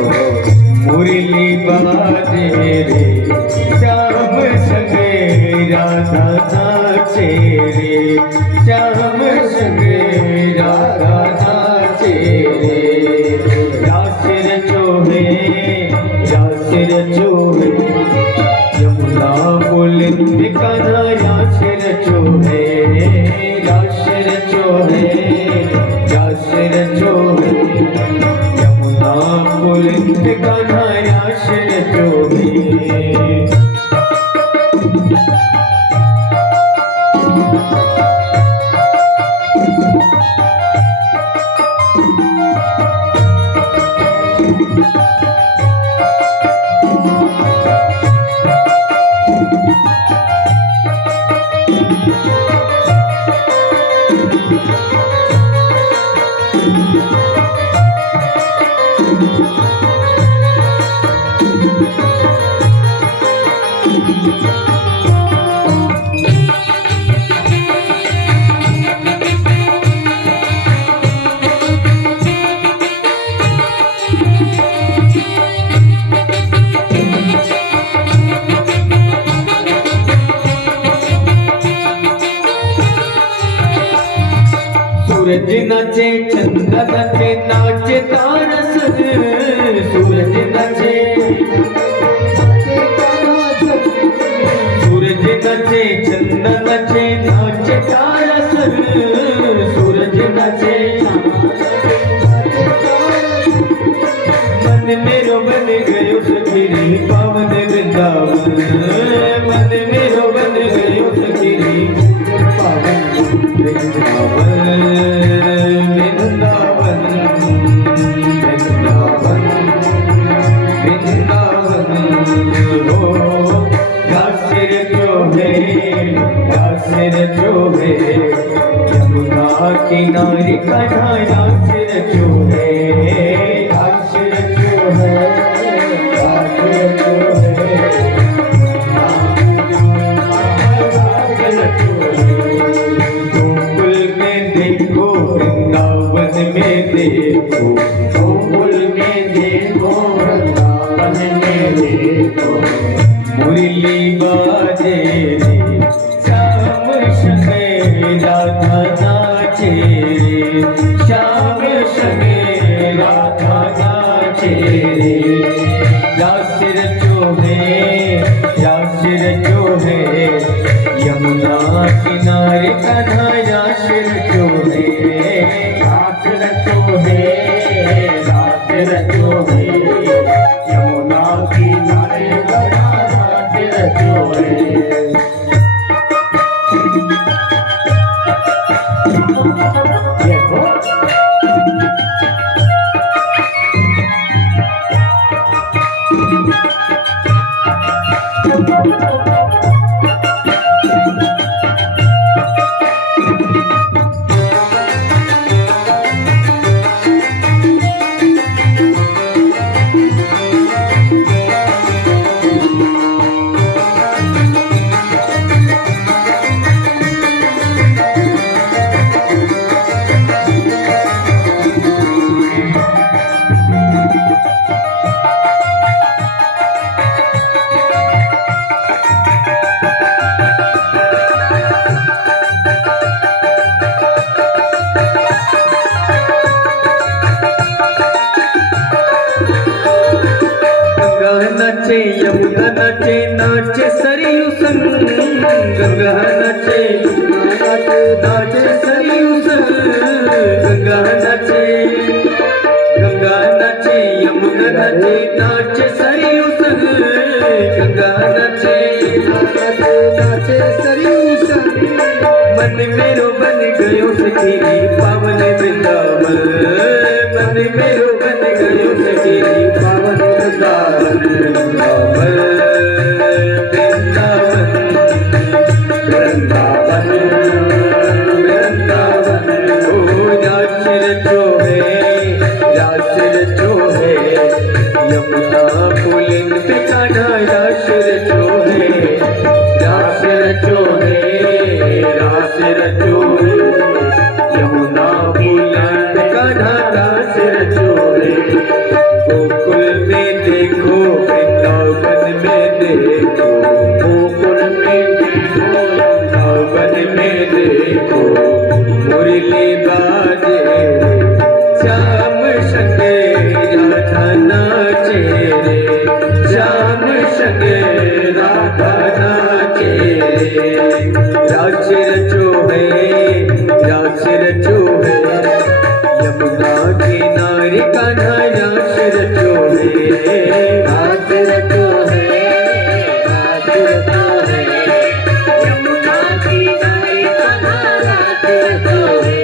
मुरली बाजे रे श्याम संगे राधा नाचे रे, श्याम संगे राधा नाचे रे। रास रचो है, रास रचो है, यमुना पुलिन पे कान्हा रास रचो है, रास रचो है, रास रचो है, यमुना पुलिन पे कान्हा रास रचो है। सूरज नाचे चंदा नाचे, नाचे तारा सन, सूरज नाचे, सूरज नाचे चंदा नाचे, नाचे तारा तारण सूरज नाचे मन मेरो बन गयो सखीरी पावन वृंदावन मन मेरो बन गयो सखीरी पावन वृंदावन वृंदावन वृंदावन वृंदावन हो दासिर जो है यमुना किनारे कन्हा दासिर जो है दासिर जो है दासिर जो है दासिर जो है गोकुल में देखो वृंदावन में देखो गोकुल में देखो वृंदावन में देखो मुरली बाजे रे श्याम संगे राधा नाचे रे श्याम संगे राधा नाचे रे दासिर जो है यमुना किनारे कन्हा दासिर जो है दासिर जो है यमुना किनारे कन्हा दासिर जो है देखो नाचे यमुना नाचे नाचे सरयू संग गंगा नाचे नाचे सरयू संग गंगा नाचे यमुना नाचे नाचे सरयू संग गंगा नाचे नाचे सरयू संग मन मेरो बन गयो सखीरी पावन वृंदावन मन मेरो बन गयो सखीरी पावन वृंदावन वृंदावन वृंदावन ओ दासिर जो है यमुना पुलिन पे कान्हा दासिर जो है यमुना पुलिन पे कान्हा दासिर जो है गोकुल में देखो वृंदावन में देखो गोकुल में देखो वृंदावन में देखो मुरली बाजे श्याम संगे राधा नाचे रे श्याम संगे राधा नाचे रे दासिर जो है यमुना किनारे कान्हा दासिर जो है दासिर जो है यमुना किनारे कान्हा दासिर जो है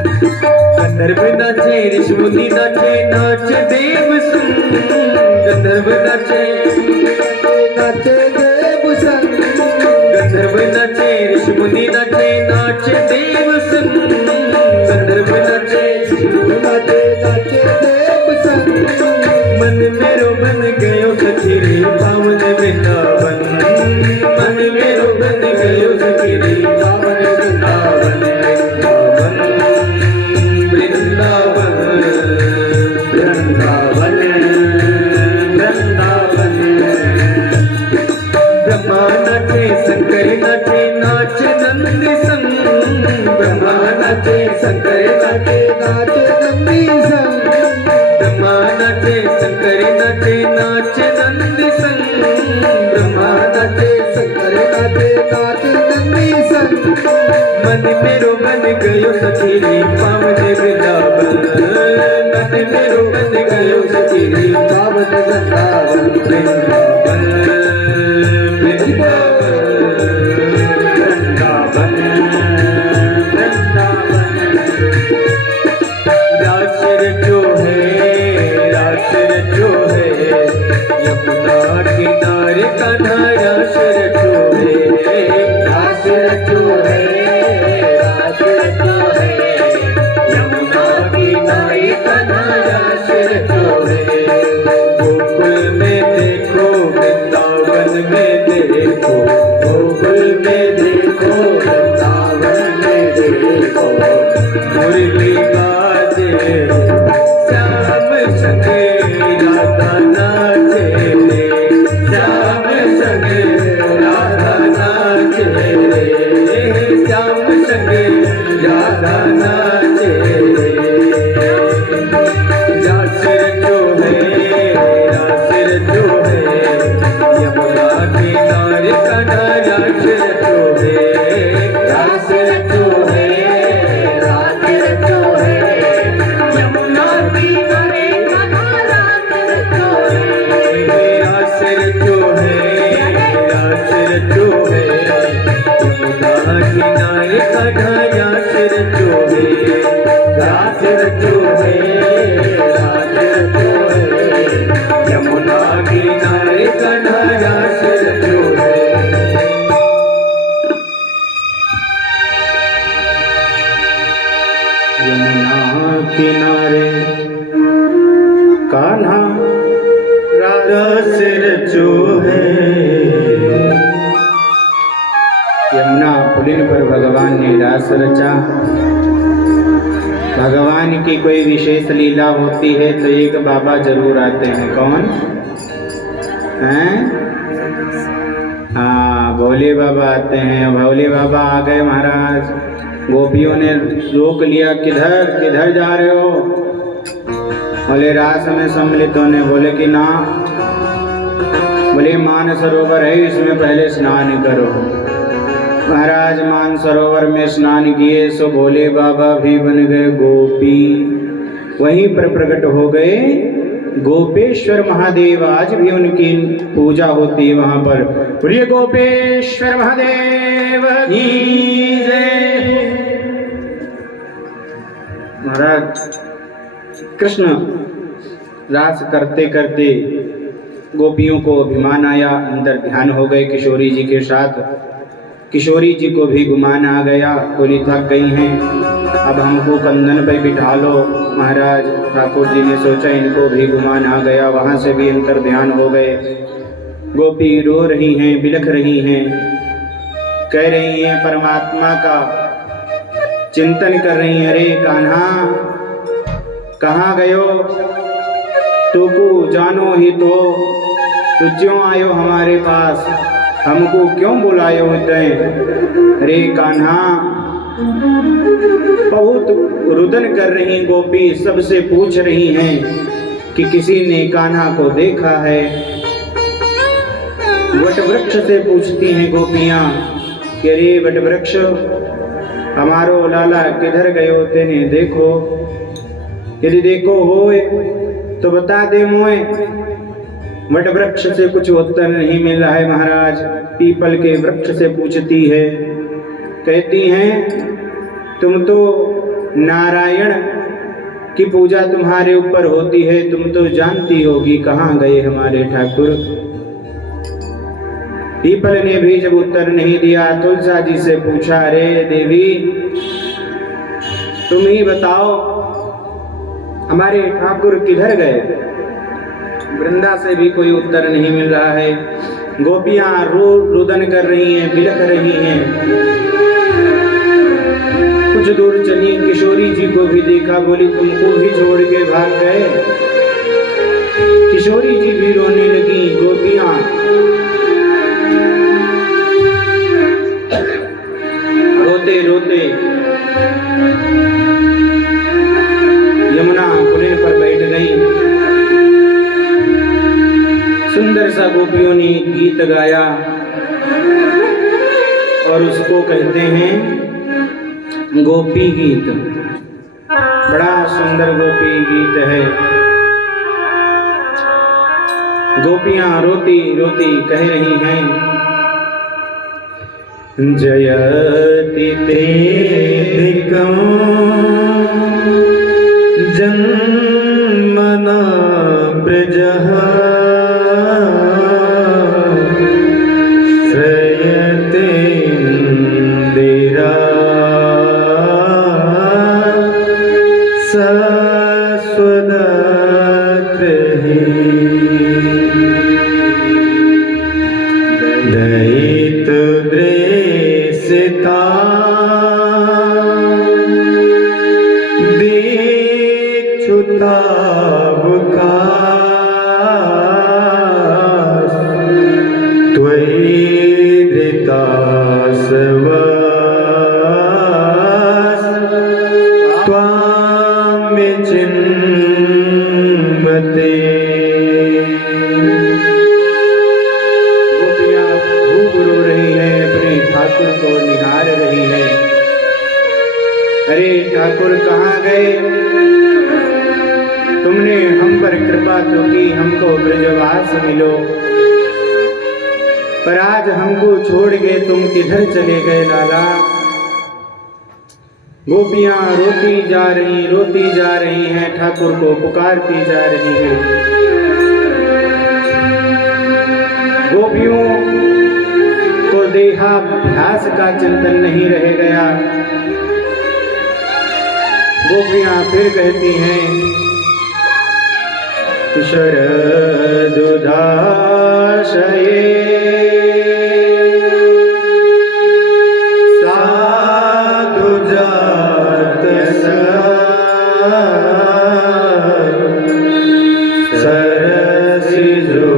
गंधर्व नाचे ऋषमुनि नाचे नाच देव सुन गंधर्व नाचे देव सुन गंधर्व नाचे ऋषमुनि नाचे नाच देव सुन गंधर्व नाचे देव सुन मन मेरो बन गयो सखीरी पावन शंकर नाचे नाचे नंद संग ब्रह्मा नाचे शंकर नाचे नाचे नंदी संग मन मेरो बन गयो सखीरी पावन वृंदावन मन मेरो बन गयो सखीरी पावन वृंदावन वृंदावन वृंदावन वृंदावन वृंदावन रास रचो है यमुना किनारे कान्हा रास रचो है रास रचो है यमुना किनारे कान्हा रास रचो है गोकुल में देखो वृंदावन में देखो गोकुल में देखो वृंदावन में देखो मुरली बाजे श्याम संग राधा नाचे रे श्याम संग राधा नाचे रे श्याम संग राधा नाचे रे रास रचो है यमुना किनारे कान्हा रास रचो है रास रचो है यमुना किनारे कान्हा रास रचो है रास रचो है यमुना किनारे कान्हा रास रचो है रास रचो है यमुना किनारे कान्हा रास रचो है यमुना किनारे कान्हा रास रचो है यमुना पुलिन पर भगवान ने रास रचा। भगवान की कोई विशेष लीला होती है तो एक बाबा जरूर आते हैं। कौन हैं? हाँ, भोले बाबा आते हैं। भोले बाबा आ गए महाराज। गोपियों ने रोक लिया, किधर किधर जा रहे हो? बोले रास में सम्मिलित होने। बोले कि ना, बोले मानसरोवर है, इसमें पहले स्नान करो। महाराज मानसरोवर में स्नान किए सो भोले बाबा भी बन गए गोपी। वहीं पर प्रकट हो गए गोपेश्वर महादेव। आज भी उनकी पूजा होती है वहां पर। प्रिय गोपेश्वर महादेव की जय। महाराज कृष्ण रास करते करते गोपियों को अभिमान आया, अंदर ध्यान हो गए किशोरी जी के साथ। किशोरी जी को भी गुमान आ गया, बोली थक गई हैं, अब हमको कंधन पे बिठा लो। महाराज ठाकुर जी ने सोचा इनको भी गुमान आ गया, वहाँ से भी अंतर ध्यान हो गए। गोपी रो रही हैं, बिलख रही हैं, कह रही हैं परमात्मा का चिंतन कर रही हैं। अरे कान्हा कहाँ गयो? तुको जानो ही तो क्यों आयो हमारे पास? हमको क्यों बुलायो तय? अरे कान्हा बहुत रुदन कर रही गोपी, सबसे पूछ रही हैं कि किसी ने कान्हा को देखा है। वटवृक्ष से पूछती हैं गोपियां कि अरे वटवृक्ष हमारो लाला किधर गयो तेने देखो? यदि देखो होए तो बता दे मोए। वटवृक्ष से कुछ उत्तर नहीं मिल रहा है महाराज। पीपल के वृक्ष से पूछती है, कहती हैं तुम तो नारायण की पूजा तुम्हारे ऊपर होती है, तुम तो जानती होगी कहाँ गए हमारे ठाकुर। पीपल ने भी जब उत्तर नहीं दिया, तुलसा जी से पूछा, अरे देवी तुम ही बताओ हमारे ठाकुर किधर गए? वृंदा से भी कोई उत्तर नहीं मिल रहा है। गोपियां रुदन कर रही हैं, बिलख रही हैं। कुछ दूर चली, किशोरी जी को भी देखा, बोली तुमको भी छोड़ के भाग गए? किशोरी जी भी रोने लगी। गोपियां रोते रोते यमुना पुलिन पर बैठ गई। सुंदर सा गोपियों ने गीत गाया और उसको कहते हैं गोपी गीत। बड़ा सुंदर गोपी गीत है। गोपियां रोती रोती कह रही हैं, जयति तेधिकं जन्मना ब्रजः श्रयते इंदिरा दयितु दृश्यता दीक्षुतावकाश त्वयि धृतासवास त्वां विचिन्वते। ठाकुर को निहार रही है। अरे ठाकुर कहाँ गए? तुमने हम पर कृपा तो की, हमको ब्रजवास मिलो, पर आज हमको छोड़ के तुम किधर चले गए लाला? गोपियां रोती जा रही हैं, ठाकुर को पुकारती जा रही हैं। गोपियों को देहाभ्यास का चिंतन नहीं रह गया। गोपियां फिर कहती हैं, शरदुदाशये साधु जात सरसिजो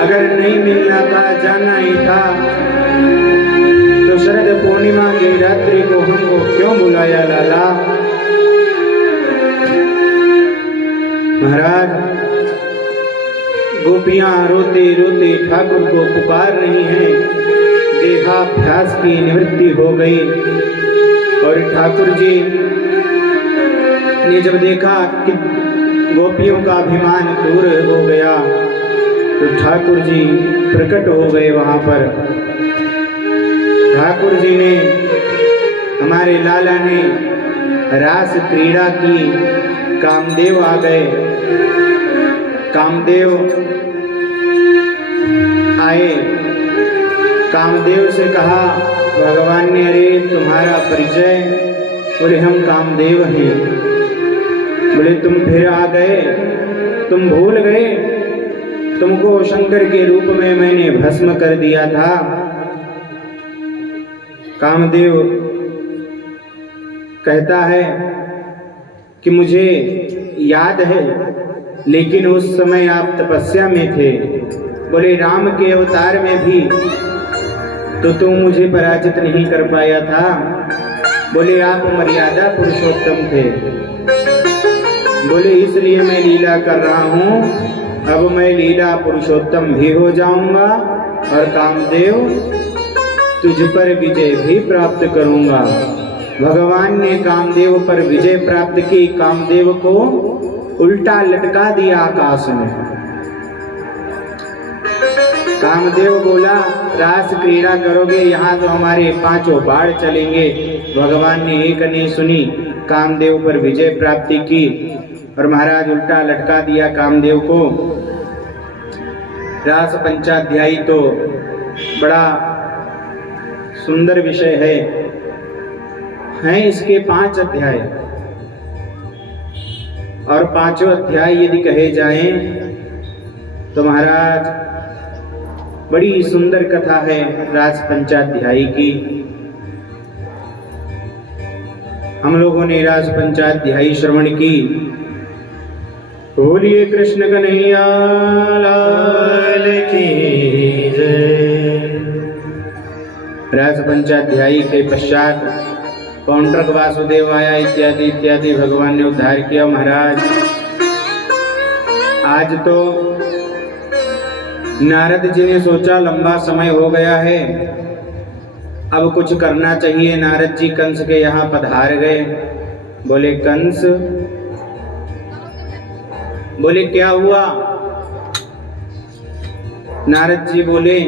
अगर नहीं मिलना था, जाना ही था, तो शरद पूर्णिमा की रात्रि को हमको क्यों बुलाया लाला? महाराज, गोपियां रोते रोते ठाकुर को पुकार रही हैं। देहाभ्यास की निवृत्ति हो गई और ठाकुर जी ने जब देखा कि गोपियों का अभिमान दूर हो गया, तो ठाकुर जी प्रकट हो गए वहां पर। ठाकुर जी ने, हमारे लाला ने रास क्रीड़ा की। कामदेव आ गए। कामदेव आए, कामदेव से कहा, भगवान ने, अरे तुम्हारा परिचय? बोले हम कामदेव हैं। बोले तुम फिर आ गए, तुम भूल गए? तुमको शंकर के रूप में मैंने भस्म कर दिया था। कामदेव कहता है कि मुझे याद है, लेकिन उस समय आप तपस्या में थे। बोले राम के अवतार में भी तो तुम मुझे पराजित नहीं कर पाया था। बोले आप मर्यादा पुरुषोत्तम थे। बोले इसलिए मैं लीला कर रहा हूँ, अब मैं लीला पुरुषोत्तम भी हो जाऊंगा और कामदेव तुझ पर विजय भी प्राप्त करूंगा। भगवान ने कामदेव पर विजय प्राप्त की। कामदेव को उल्टा लटका दिया आकाश में। कामदेव बोला, रास क्रीड़ा करोगे, यहाँ तो हमारे पांचों बाढ़ चलेंगे। भगवान ने एक नहीं सुनी, कामदेव पर विजय प्राप्ति की और महाराज उल्टा लटका दिया कामदेव को। रास पंचाध्यायी तो बड़ा सुंदर विषय है। हैं इसके 5 अध्याय और 5 अध्याय यदि कहे जाएं तो महाराज बड़ी सुंदर कथा है रास पंचाध्यायी की। हम लोगों ने रास पंचाध्यायी श्रवण की। बोलिए कृष्ण कन्हैया लाल की जय। रास पंचाध्यायी के पश्चात पौंड्रक वासुदेव आया इत्यादि इत्यादि भगवान ने उद्धार किया। महाराज आज तो नारद जी ने सोचा लंबा समय हो गया है, अब कुछ करना चाहिए। नारद जी कंस के यहाँ पधार गए। बोले कंस, बोले क्या हुआ? नारद जी बोले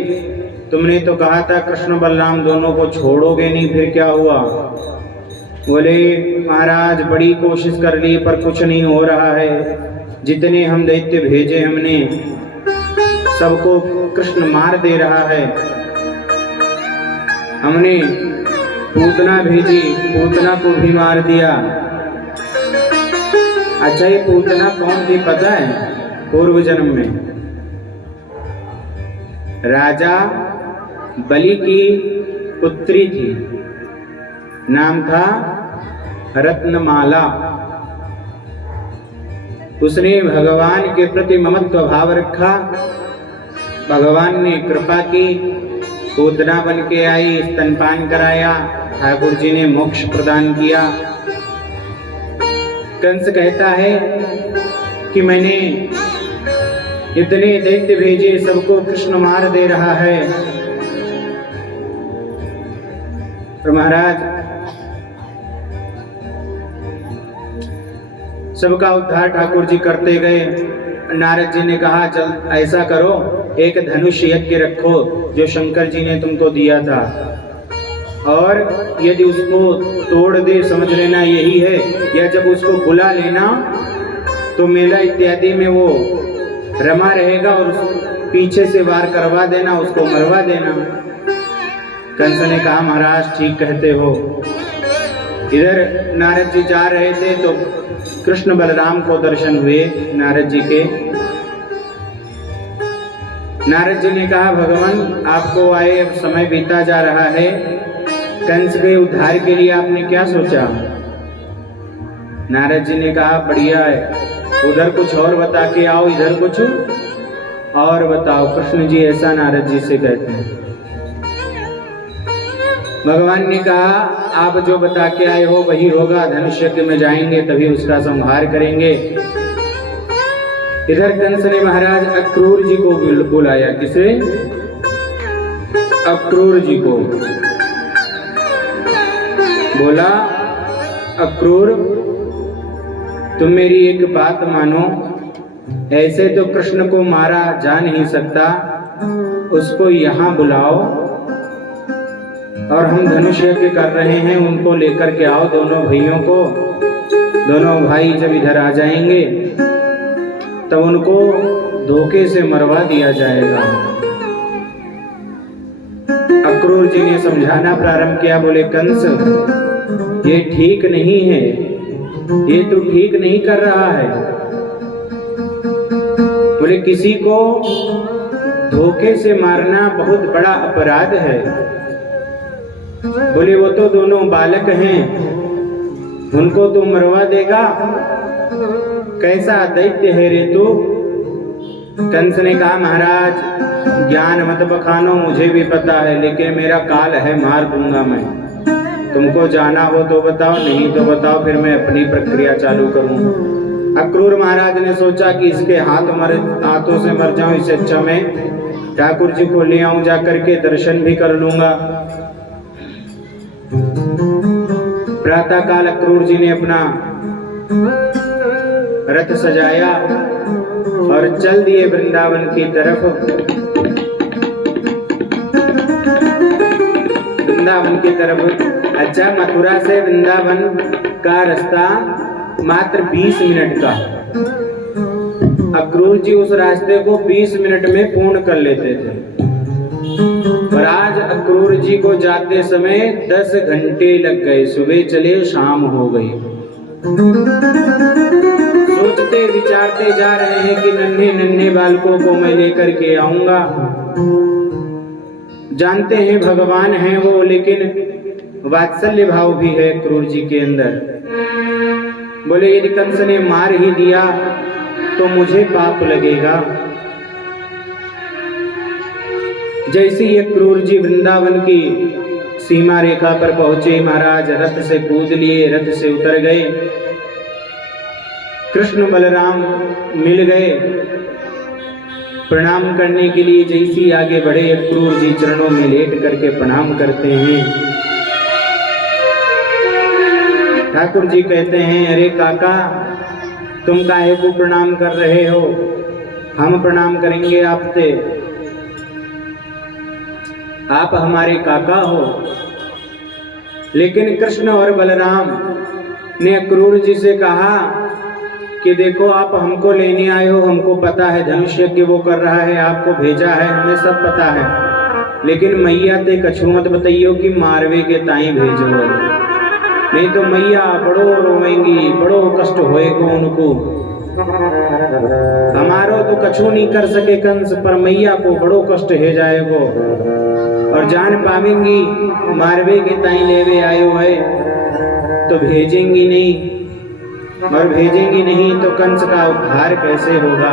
तुमने तो कहा था कृष्ण बलराम दोनों को छोड़ोगे नहीं, फिर क्या हुआ? बोले महाराज बड़ी कोशिश कर ली पर कुछ नहीं हो रहा है। जितने हम दैत्य भेजे हमने सबको कृष्ण मार दे रहा है। हमने पूतना भेजी, पूतना को भी मार दिया। अच्छा ये पूतना कौन थी पता है? पूर्व जन्म में राजा बलि की पुत्री थी, नाम था रत्नमाला। उसने भगवान के प्रति ममत्व भाव रखा। भगवान ने कृपा की, पूतना बन के आई, स्तनपान कराया, ठाकुर जी ने मोक्ष प्रदान किया। कंस कहता है कि मैंने इतने दैत्य भेजे, सबको कृष्ण मार दे रहा है। और महाराज सबका उद्धार ठाकुर जी करते गए। नारद जी ने कहा चल ऐसा करो, एक धनुष यज्ञ रखो जो शंकर जी ने तुमको दिया था, और यदि उसको तोड़ दे समझ लेना यही है, या जब उसको बुला लेना तो मेला इत्यादि में वो रमा रहेगा और उसको पीछे से वार करवा देना, उसको मरवा देना। कंस ने कहा महाराज ठीक कहते हो। इधर नारद जी जा रहे थे तो कृष्ण बलराम को दर्शन हुए नारद जी के। नारद जी ने कहा भगवान आपको आए, अब समय बीता जा रहा है, कंस के उद्धार के लिए आपने क्या सोचा? नारद जी ने कहा बढ़िया है, उधर कुछ और बता के आओ, इधर कुछ और बताओ। कृष्ण जी ऐसा नारद जी से कहते हैं। भगवान ने कहा आप जो बता के आए हो वही होगा, धनुष यज्ञ में जाएंगे तभी उसका संहार करेंगे। इधर कंस ने महाराज अक्रूर जी को बुलाया। किसे? अक्रूर जी को। बोला अक्रूर तुम मेरी एक बात मानो, ऐसे तो कृष्ण को मारा जा नहीं सकता, उसको यहाँ बुलाओ और हम धनुष यज्ञ कर रहे हैं, उनको लेकर के आओ दोनों भाइयों को। दोनों भाई जब इधर आ जाएंगे तब उनको धोखे से मरवा दिया जाएगा। अक्रूर जी ने समझाना प्रारंभ किया। बोले कंस ये ठीक नहीं है, ये तो ठीक नहीं कर रहा है। बोले किसी को धोखे से मारना बहुत बड़ा अपराध है। बोले वो तो दोनों बालक हैं, उनको तो मरवा देगा, कैसा दैत्य है रे तू? कंस ने कहा महाराज ज्ञान मत बखानो, मुझे भी पता है, लेकिन मेरा काल है, मार दूंगा मैं। तुमको जाना हो तो बताओ, नहीं तो बताओ, फिर मैं अपनी प्रक्रिया चालू करूं। अक्रूर महाराज ने सोचा कि इसके हाथों से मर जाऊं, इससे अच्छा मैं ठाकुर जी को ले आऊं, जाकर के दर्शन भी कर लूंगा। प्रातः काल अक्रूर जी ने अपना रथ सजाया और चल दिए वृंदावन की तरफ। वृंदावन की तरफ। अच्छा मथुरा से वृंदावन का रास्ता मात्र 20 मिनट का। अक्रूर जी उस रास्ते को 20 मिनट में पूर्ण कर लेते थे, और आज अक्रूर जी को जाते समय 10 घंटे लग गए। सुबह चले शाम हो गई। सोचते विचारते जा रहे हैं कि नन्हे नन्हे बालकों को मैं लेकर के आऊंगा। जानते हैं भगवान हैं वो, लेकिन वात्सल्य भाव भी है क्रूर जी के अंदर। बोले यदि कंस ने मार ही दिया तो मुझे पाप लगेगा। जैसे ये क्रूर जी वृंदावन की सीमा रेखा पर पहुंचे, महाराज रथ से कूद लिए, रथ से उतर गए। कृष्ण बलराम मिल गए, प्रणाम करने के लिए जैसी आगे बढ़े, क्रूर जी चरणों में लेट करके प्रणाम करते हैं। ठाकुर जी कहते हैं, अरे काका तुम काहे को प्रणाम कर रहे हो, हम प्रणाम करेंगे आपसे, आप हमारे काका हो। लेकिन कृष्ण और बलराम ने क्रूर जी से कहा कि देखो आप हमको लेने आए हो, हमको पता है धनुष यज्ञ वो कर रहा है, आपको भेजा है, हमें सब पता है, लेकिन मैया ते कछु मत बताइयो कि मारवे के ताई भेजो, नहीं तो मैया बड़ो रोएंगी, बड़ो कष्ट होएगो उनको। हमारो तो कछु नहीं कर सके कंस, पर मैया को बड़ो कष्ट हो जाएगो और जान पावेंगी मारवे के ताई लेवे आयो है तो भेजेंगी नहीं, और भेजेंगी नहीं तो कंस का उद्धार कैसे होगा।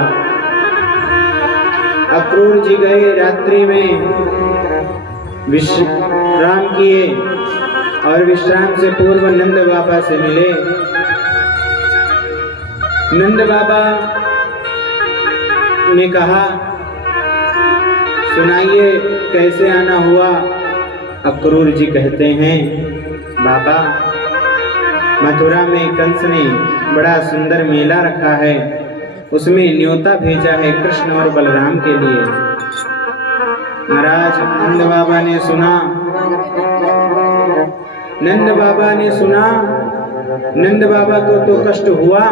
अक्रूर जी गए, रात्रि में विश्राम किए और विश्राम से पूर्व नंद बाबा से मिले। नंद बाबा ने कहा सुनाइए कैसे आना हुआ। अक्रूर जी कहते हैं, बाबा मथुरा में कंस ने बड़ा सुंदर मेला रखा है, उसमें न्योता भेजा है कृष्ण और बलराम के लिए। महाराज नंद बाबा ने सुना, नंद बाबा ने सुना, नंद बाबा को तो कष्ट हुआ,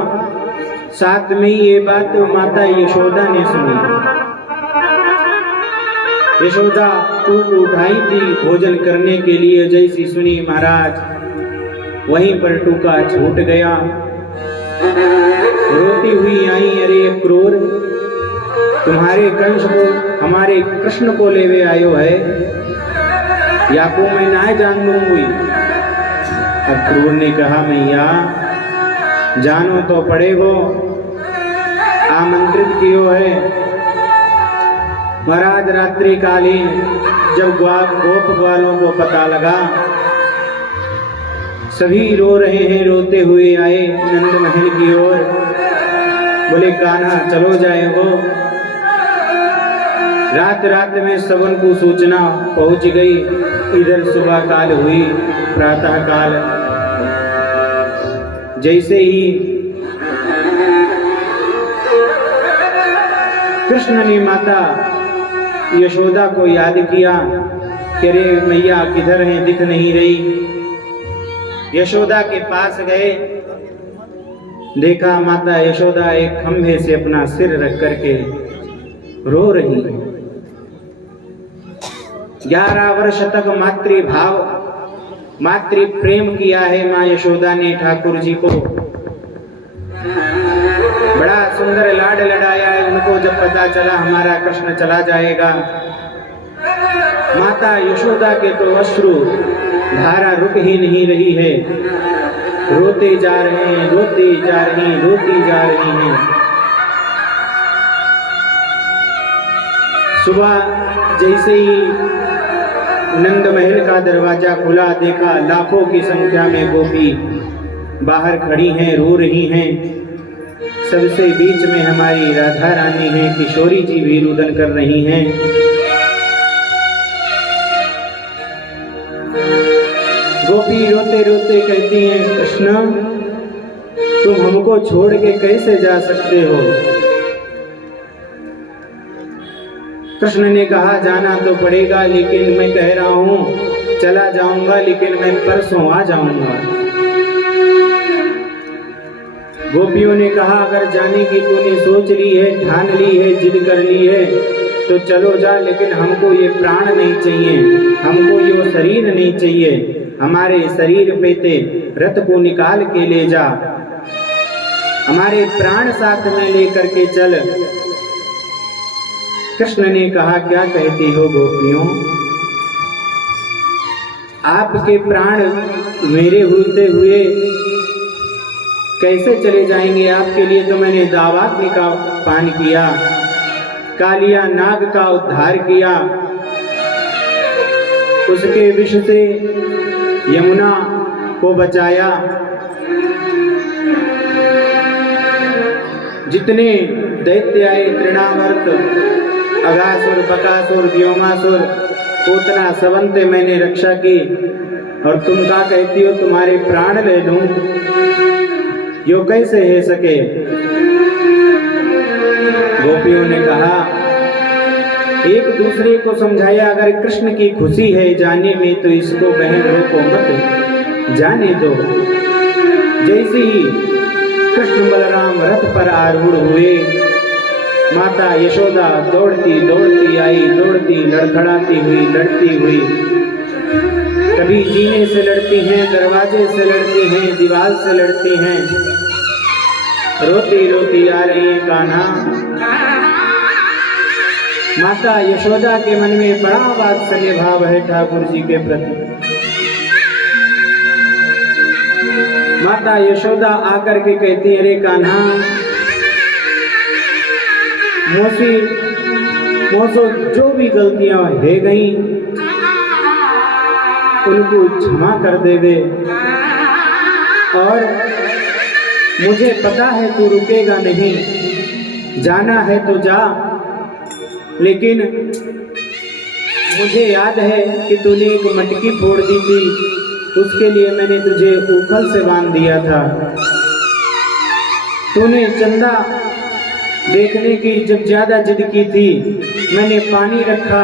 साथ में ये बात माता यशोदा ने सुनी। यशोदा टूक उठाई थी भोजन करने के लिए, जैसी सुनी महाराज वहीं पर टूका छूट गया। रोती हुई आई, अरे क्रूर तुम्हारे कंस को हमारे कृष्ण को लेवे आयो है, या को मैं ना जान लूंगी। अक्रूर ने कहा मैया जानो तो पड़ेगो, आमंत्रित कियो है। महाराज रात्रि कालीन जब गोप ग्वालों को पता लगा, सभी रो रहे हैं, रोते हुए आए नंद महल की ओर, बोले कान्हा चलो जाएगो। रात रात में सबन को सूचना पहुंच गई। इधर सुबह काल हुई, प्रातः काल जैसे ही कृष्ण ने माता यशोदा को याद किया कि रे मैया किधर हैं, दिख नहीं रही। यशोदा के पास गए, देखा माता यशोदा एक खंभे से अपना सिर रख करके रो रही है। 11 वर्ष तक मातृभाव मातृ प्रेम किया है माँ यशोदा ने ठाकुर जी को, बड़ा सुंदर लाड लड़ाया है उनको। जब पता चला हमारा कृष्ण चला जाएगा, माता यशोदा के तो अश्रु धारा रुक ही नहीं रही है, रोते जा रहे हैं, रोते जा रही हैं, रोती जा रही हैं। सुबह जैसे ही नंद महल का दरवाजा खुला, देखा लाखों की संख्या में गोपी बाहर खड़ी हैं, रो रही हैं। सबसे बीच में हमारी राधा रानी है, किशोरी जी भी रुदन कर रही हैं। गोपी रोते रोते कहती हैं, कृष्ण तुम हमको छोड़ के कैसे जा सकते हो। कृष्ण ने कहा जाना तो पड़ेगा, लेकिन मैं कह रहा हूं चला जाऊंगा, लेकिन मैं परसों आ जाऊंगा। गोपियों ने कहा अगर जाने की तूने सोच ली है, ठान ली है, जिद कर ली है तो चलो जा, लेकिन हमको ये प्राण नहीं चाहिए, हमको ये शरीर नहीं चाहिए। हमारे शरीर पे ते रथ को निकाल के ले जा, हमारे प्राण साथ में लेकर के चल। कृष्ण ने कहा क्या कहती हो गोपियों, आपके प्राण मेरे होते हुए कैसे चले जाएंगे? आपके लिए तो मैंने दावाग्नि का पान किया, कालिया नाग का उद्धार किया, उसके विष से यमुना को बचाया। जितने दैत्य आए, तृणावर्त, अगासुर, बकासुर, व्योमासुर, पूतना, सबंते, मैंने रक्षा की। और तुम क्या कहती हो तुम्हारे प्राण ले लूं? यो कैसे है सके? गोपियों ने कहा, एक दूसरे को समझाया, अगर कृष्ण की खुशी है जाने में तो इसको बहन रोको मत, जाने दो। जैसे ही कृष्ण बलराम रथ पर आरूढ़ हुए, माता यशोदा दौड़ती दौड़ती आई, दौड़ती, लड़खड़ाती हुई, लड़ती हुई, कभी जीने से लड़ती हैं, दरवाजे से लड़ती हैं, दीवार से लड़ती हैं, रोती रोती आ रही है कान्हा। माता यशोदा के मन में बड़ा वात्सल्य भाव है ठाकुर जी के प्रति। माता यशोदा आकर के कहती, अरे कान्हा, मोसो जो भी गलतियां है गई उनको क्षमा कर देवे, और मुझे पता है तू रुकेगा नहीं, जाना है तो जा, लेकिन मुझे याद है कि तूने एक मटकी फोड़ दी थी, उसके लिए मैंने तुझे उखल से बांध दिया था। तूने चंदा देखने की जब ज्यादा जिद की थी, मैंने पानी रखा,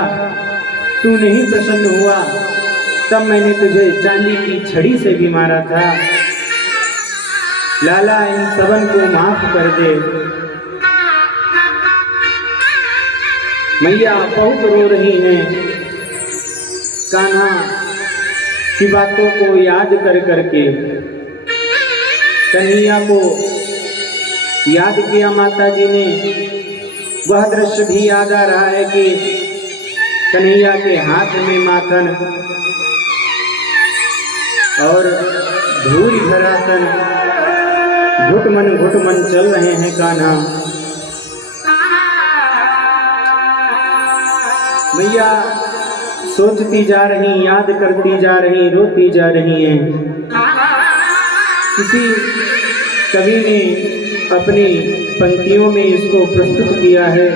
तू नहीं प्रसन्न हुआ, तब मैंने तुझे चांदी की छड़ी से भी मारा था। लाला, इन सबन को माफ कर दे। मैया बहुत रो रही हैं, कान्हा की बातों को याद कर करके कन्हैया को याद किया माता जी ने। वह दृश्य भी याद आ रहा है कि कन्हैया के हाथ में माखन और धूल भरा तन, घुटमन चल रहे हैं कान्हा। मैया सोचती जा रही, याद करती जा रही, रोती जा रही हैं। किसी कवि ने अपनी पंक्तियों में इसको प्रस्तुत किया है।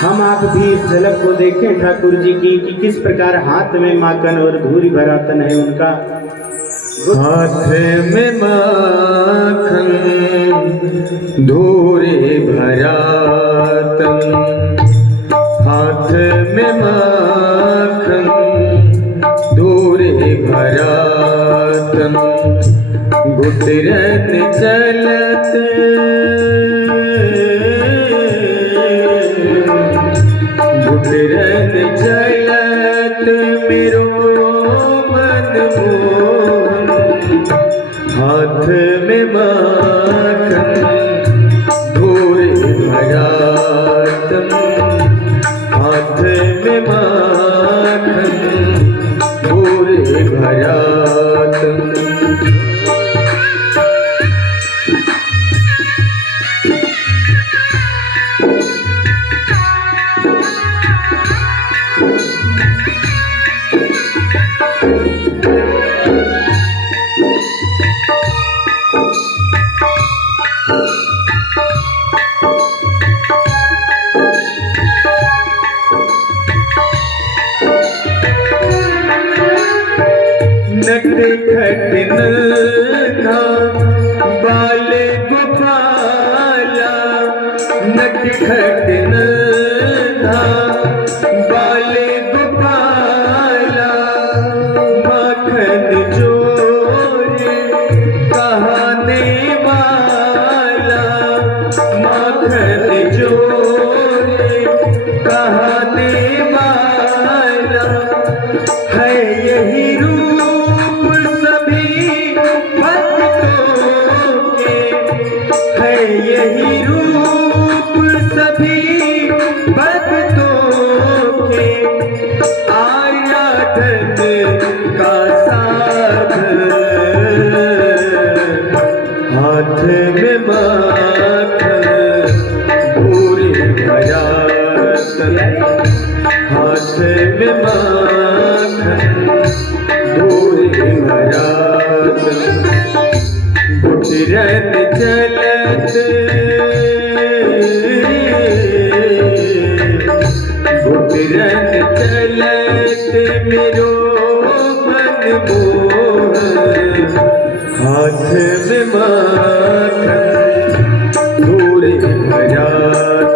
हम आप भी इस झलक को देखें ठाकुर जी की कि किस प्रकार हाथ में माखन और धूरी भरा तन है उनका। हाथ में माखन धूरी भरा तन, हाथ में माखन धूरी भरा तन, गुटरन चलत गुटरन चलत मेरो मन मोहन, हाथ में माखन धूरी भरा तन, हाथ में माखन धूरी भरा तन। नट खट नन्हा बाल गोपाला, नट खट नन्हा बाल गोपाला, माखन चोरे कहाने वाला, माखन चोरे कहाने वाला है यही रूप सब दूर मरात गुजरन चलत गुजरन चलत मेरो मन मोह हाथ में माखन दूर मरात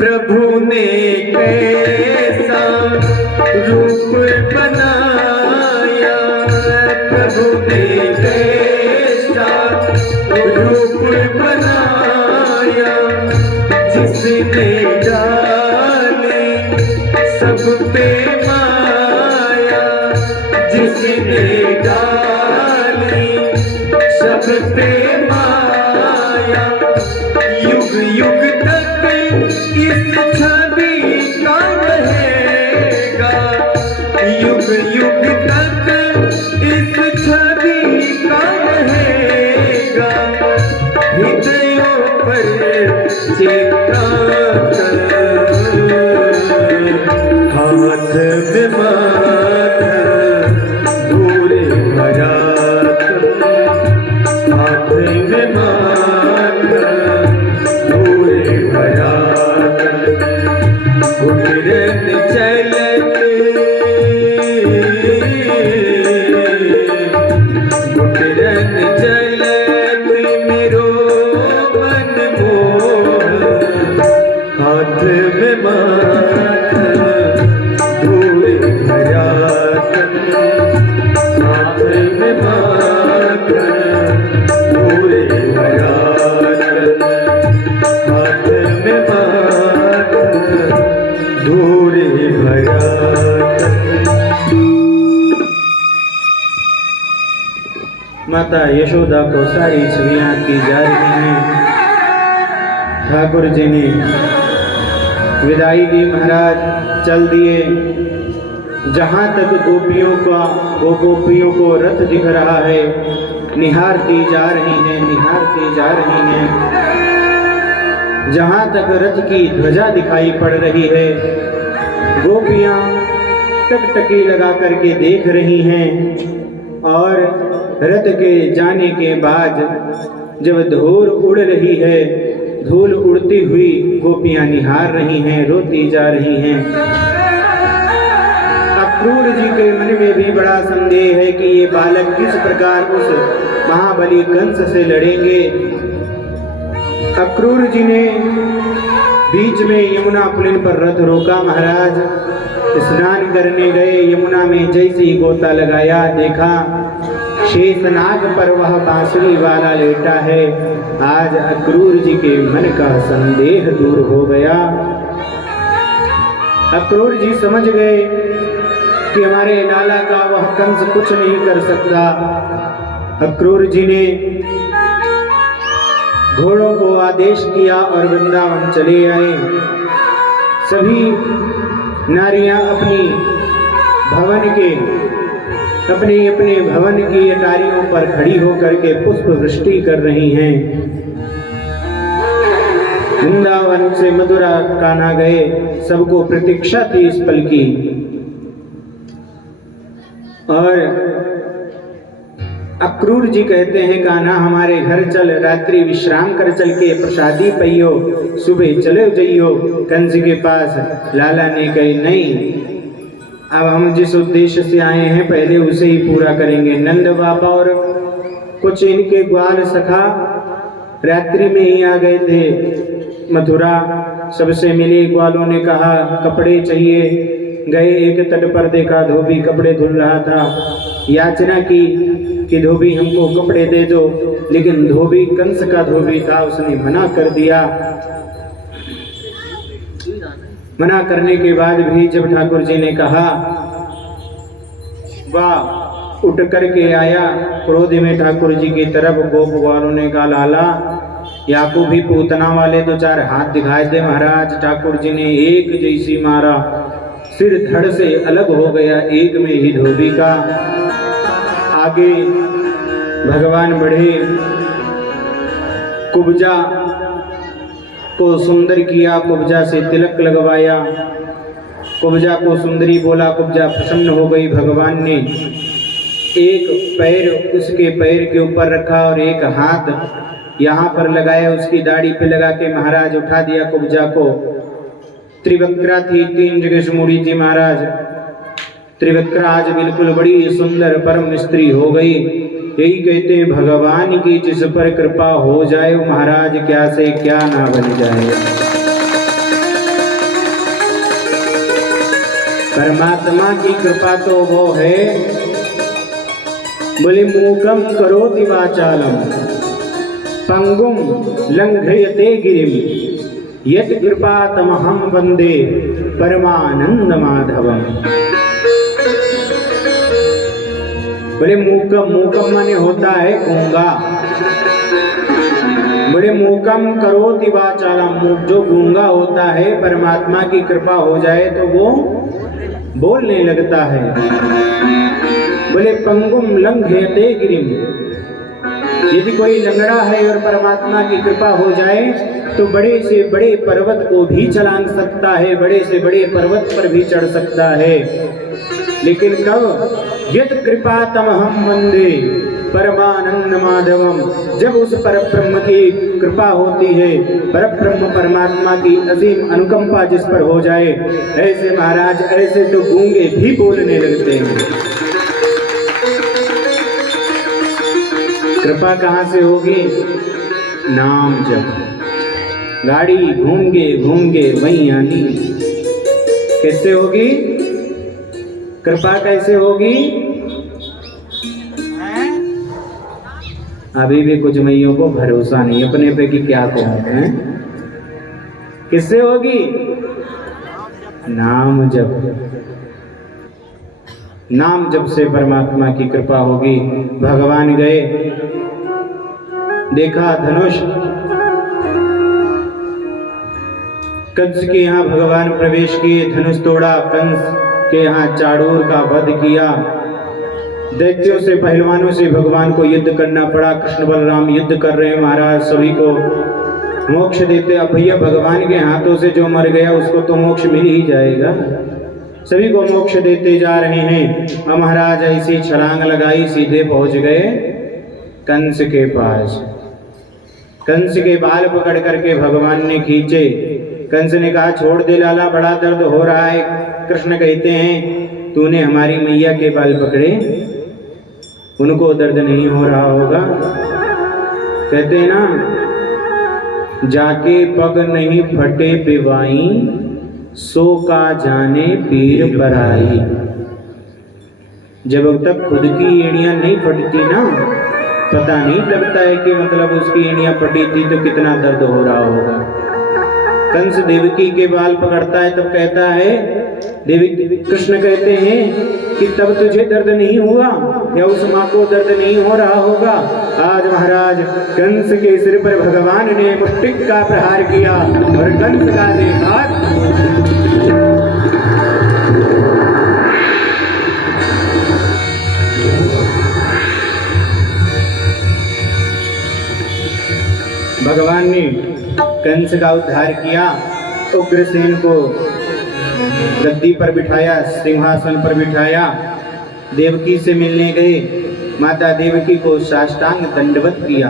प्रभु ने कैसा रूप बनाया प्रभु ने कैसा रूप बनाया जिसने डाले सब पे माया जिसने डाले सब पे माया युग युग तक इस छवि का रहेगा युग युग तक इस छवि का रहेगा हृदयों पर चिपका हाथ में माथा दूर मरात हाथ में माथा दूर मरात गुजरन चलत गुजरन चलत मेरो मन मोह हाथ में माथा दूर मरात हाथ में माथा दूर मरात हाथ में माथा दूर मरात। माता यशोदा को सारी छवियां की जा रही हैं। ठाकुर जी ने विदाई दी, महाराज चल दिए। जहाँ तक गोपियों को रथ दिख रहा है, निहारती जा रही हैं, निहारती जा रही हैं। जहाँ तक रथ की ध्वजा दिखाई पड़ रही है, गोपियाँ टकटकी लगा करके देख रही हैं। और रथ के जाने के बाद जब धूल उड़ रही है, धूल उड़ती हुई गोपियाँ निहार रही हैं, रोती जा रही हैं। अक्रूर जी के मन में भी बड़ा संदेह है कि ये बालक किस प्रकार उस महाबली कंस से लड़ेंगे। अक्रूर जी ने बीच में यमुना पुलिन पर रथ रोका। महाराज स्नान करने गए, यमुना में जैसे ही गोता लगाया, देखा शेषनाग पर वह बांसुरी वाला लेटा है। आज अक्रूर जी के मन का संदेह दूर हो गया। अक्रूर जी समझ गए कि हमारे लाला का वह कंस कुछ नहीं कर सकता। अक्रूर जी ने घोड़ों को आदेश किया और वृंदावन चले आए। सभी नारियां अपने भवन की अटारियों पर खड़ी होकर के पुष्प वृष्टि कर रही हैं। वृंदावन से मथुरा कान्हा गए, सबको प्रतीक्षा थी इस पल की। और अक्रूर जी कहते हैं, कान्हा हमारे घर चल, रात्रि विश्राम कर चल के प्रसादी पइयो, सुबह चले जइयो कंस के पास। लाला ने कहे नहीं, अब हम जिस उद्देश्य से आए हैं पहले उसे ही पूरा करेंगे। नंद बाबा और कुछ इनके ग्वाल सखा रात्रि में ही आ गए थे मथुरा, सबसे मिले। ग्वालों ने कहा कपड़े चाहिए, गए, एक तट पर देखा धोबी कपड़े धुल रहा था। याचना की कि धोबी हमको कपड़े दे दो, लेकिन धोबी कंस का धोबी था, उसने मना कर दिया। मना करने के बाद भी जब ठाकुर जी ने कहा, वह उठ करके आया क्रोध में ठाकुर जी की तरफ। गोप वालों ने कहा, लाला याकू भी पूतना वाले दो चार हाथ दिखाए दे महाराज। ठाकुर जी ने एक जैसी मारा, सिर धड़ से अलग हो गया, एक में ही धोबी का। आगे भगवान बढ़े, कुब्जा को सुंदर किया, कुब्जा से तिलक लगवाया, कुब्जा को सुंदरी बोला, कुब्जा प्रसन्न हो गई। भगवान ने एक पैर उसके पैर के ऊपर रखा और एक हाथ यहाँ पर लगाया, उसकी दाढ़ी पे लगा के महाराज उठा दिया कुब्जा को। त्रिवक्रा थी, 3 जगह से मुड़ी थी महाराज। त्रिवक्रा आज बिल्कुल बड़ी सुंदर परम स्त्री हो गई। यही कहते हैं भगवान की जिस पर कृपा हो जाए महाराज क्या से क्या ना बन जाए। परमात्मा की कृपा तो वो है, बोले मूकम करोति वाचालम पंगुम लंघयते गिरिम यत् कृपा तमहं वंदे परमानंद माधवम। बोले मूकम, मूकम माने होता है गूंगा। बोले मूकम करोति वाचालम, जो गूंगा होता है परमात्मा की कृपा हो जाए तो वो बोलने लगता है। बोले पंगुम लंघयते गिरिम, यदि कोई लंगड़ा है और परमात्मा की कृपा हो जाए तो बड़े से बड़े पर्वत को भी चलांग सकता है, बड़े से बड़े पर्वत पर भी चढ़ सकता है। लेकिन कब? यत् कृपा तमहं वंदे परमानंद माधवम, जब उस परब्रह्म की कृपा होती है, परब्रह्म परमात्मा की असीम अनुकंपा जिस पर हो जाए, ऐसे महाराज ऐसे तो गूंगे भी बोलने लगते हैं। कृपा कहाँ से होगी? नाम जप। गाड़ी घूम के वहीं आनी। कैसे होगी कृपा? कैसे होगी? अभी भी कुछ मैयों को भरोसा नहीं अपने पे कि क्या कहते हैं। किससे होगी? नाम जप। नाम जप से परमात्मा की कृपा होगी। भगवान गए, देखा धनुष, कंस के यहाँ भगवान प्रवेश किए, धनुष तोड़ा, कंस के यहाँ चाड़ूर का वध किया। दैत्यों से पहलवानों से भगवान को युद्ध करना पड़ा। कृष्ण बलराम युद्ध कर रहे हैं महाराज, सभी को मोक्ष देते। अब भैया भगवान के हाथों से जो मर गया उसको तो मोक्ष मिल ही जाएगा, सभी को मोक्ष देते जा रहे हैं। अब महाराज ऐसी छलांग लगाई, सीधे पहुंच गए कंस के पास। कंस के बाल पकड़ करके भगवान ने खींचे। कंस ने कहा, छोड़ दे लाला, बड़ा दर्द हो रहा है। कृष्ण कहते हैं, तूने हमारी मैया के बाल पकड़े, उनको दर्द नहीं हो रहा होगा। कहते हैं ना, जाके पग नहीं फटे पिवाई, सो का जाने पीर पराई। जब तक खुद की एड़ियां नहीं फटती ना, पता नहीं लगता है कि मतलब उसकी एड़ियां फटी थी तो कितना दर्द हो रहा होगा। कंस देवकी के बाल पकड़ता है, तब कहता है, देवी कृष्ण कहते हैं कि तब तुझे दर्द नहीं हुआ, या उस माँ को दर्द नहीं हो रहा होगा। आज महाराज कंस के सिर पर भगवान ने मुष्टिक का प्रहार किया और कंस का देखा। भगवान ने कंस का उद्धार किया। उग्रसेन को गद्दी पर बिठाया, सिंहासन पर बिठाया। देवकी से मिलने गए, माता देवकी को साष्टांग दंडवत किया।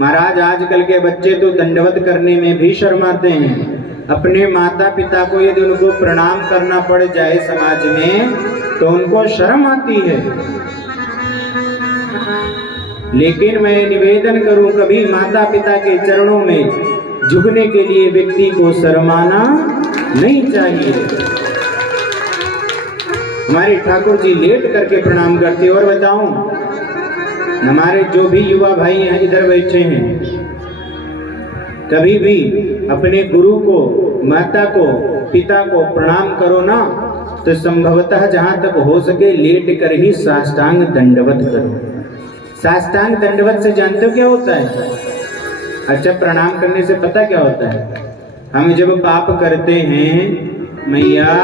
महाराज आजकल के बच्चे तो दंडवत करने में भी शर्माते हैं। अपने माता पिता को यदि उनको प्रणाम करना पड़ जाए समाज में तो उनको शर्म आती है। लेकिन मैं निवेदन करूं, कभी माता पिता के चरणों में झुकने के लिए व्यक्ति को शर्माना नहीं चाहिए। हमारे ठाकुर जी लेट करके प्रणाम करते। और बताऊं, हमारे जो भी युवा भाई हैं इधर बैठे हैं, कभी भी अपने गुरु को, माता को, पिता को प्रणाम करो ना, तो संभवतः जहां तक हो सके लेट कर ही साष्टांग दंडवत करो। साष्टांग दंडवत से जानते हो क्या होता है? अच्छा, प्रणाम करने से पता क्या होता है? हम जब पाप करते हैं मैया,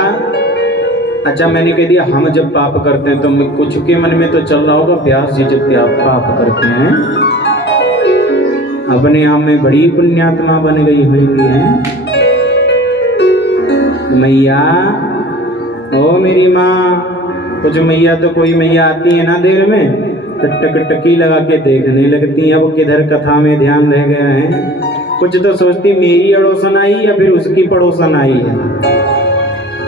अच्छा मैंने कह दिया हम जब पाप करते हैं, तो कुछ के मन में तो चल रहा होगा व्यास जी जब पाप करते हैं अपने आप में बड़ी पुण्यात्मा बन गई होंगी हैं मैया। ओ मेरी माँ, कुछ मैया तो कोई मैया आती है ना देर में तो टकटकी लगा के देखने लगती है, अब किधर कथा में ध्यान रह गया है। कुछ तो सोचती मेरी अड़ोसन आई या फिर उसकी पड़ोसन आई है,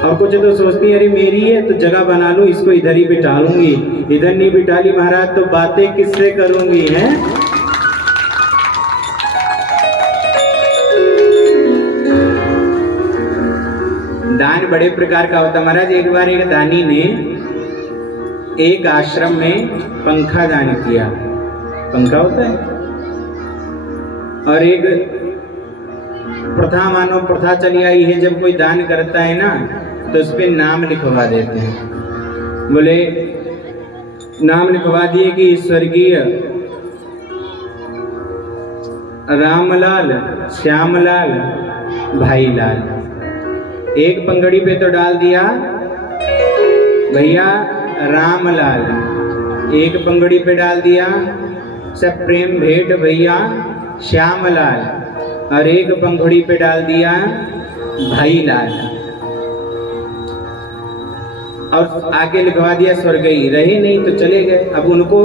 और कुछ तो सोचती अरे मेरी है तो जगह बना लूं, इसको इधर ही बिठा लूंगी, इधर नहीं बिठा ली महाराज तो बातें किससे करूंगी हैं। दान बड़े प्रकार का होता महाराज। एक बार एक दानी ने एक आश्रम में पंखा दान किया, पंखा होता है, और एक प्रथा, मानो प्रथा चली आई है, जब कोई दान करता है ना तो उस पे नाम लिखवा देते हैं। बोले नाम लिखवा दिए कि स्वर्गीय रामलाल, श्यामलाल, भाईलाल। एक पंगड़ी पे तो डाल दिया भैया रामलाल, एक पंगड़ी पे डाल दिया सब प्रेम भेंट भैया श्यामलाल, और एक पंखुड़ी पे डाल दिया भाईलाल, और आगे लिखवा दिया स्वर्गीय। रहे नहीं तो चले गए। अब उनको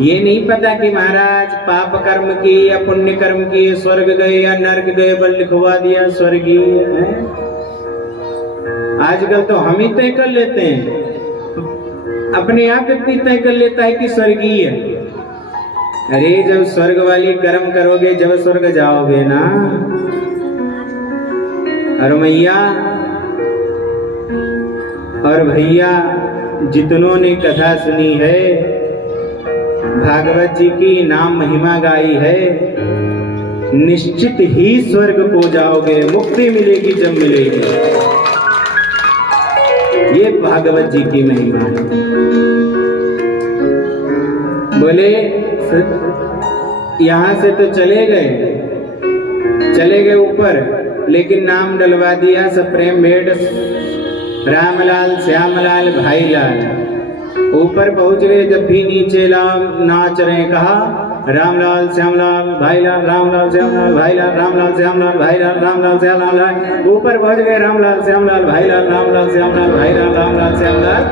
ये नहीं पता कि महाराज पाप कर्म की या पुण्य कर्म की, स्वर्ग गए या नर्क गए, बल लिखवा दिया स्वर्गीय है। आजकल तो हम ही तय कर लेते हैं, अपने आप व्यक्ति तय कर लेता है कि स्वर्गीय। अरे जब स्वर्ग वाली कर्म करोगे, जब स्वर्ग जाओगे ना, और मैया और भैया जितनों ने कथा सुनी है, भागवत जी की नाम महिमा गाई है, निश्चित ही स्वर्ग को जाओगे, मुक्ति मिलेगी जब मिलेगी। ये भागवत जी की महिमा है। बोले यहां से तो चले गए ऊपर, लेकिन नाम डलवा दिया सब प्रेम भेंट रामलाल, श्यामलाल, भाईलाल। ऊपर पहुंच गए, जब भी नीचे नाच रहे, कहा रामलाल श्यामलाल भाईलाल, रामलाल श्यामलाल भाईलाल, रामलाल श्यामलाल भाईलाल, रामलाल श्यामलाल। ऊपर पहुंच गए रामलाल श्यामलाल भाईलाल, रामलाल श्यामलाल भाईलाल, रामलाल श्यामलाल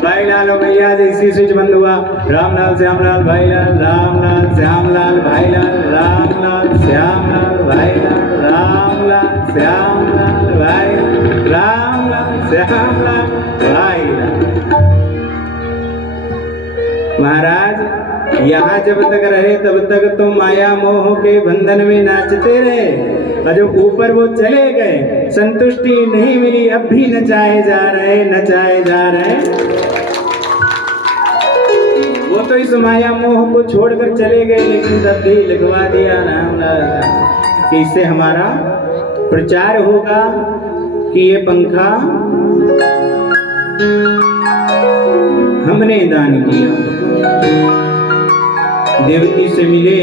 भाईलाल। भैया इसी स्विच बंद हुआ, रामलाल श्यामलाल भाईलाल, रामलाल श्यामलाल भाईलाल, रामलाल श्यामलाल भाईलाल, रामलाल श्यामलाल भाईलाल, रामलाल श्यामलाल भाईलाल। महाराज यहाँ जब तक रहे तब तक तो माया मोह के बंधन में नाचते रहे, और जब ऊपर वो चले गए, संतुष्टि नहीं मिली, अब भी नचाए जा रहे। वो तो इस माया मोह को छोड़कर चले गए, लेकिन तब भी लिखवा दिया रामलाल कि इससे हमारा प्रचार होगा कि ये पंखा हमने दान किया। देवकी से मिले,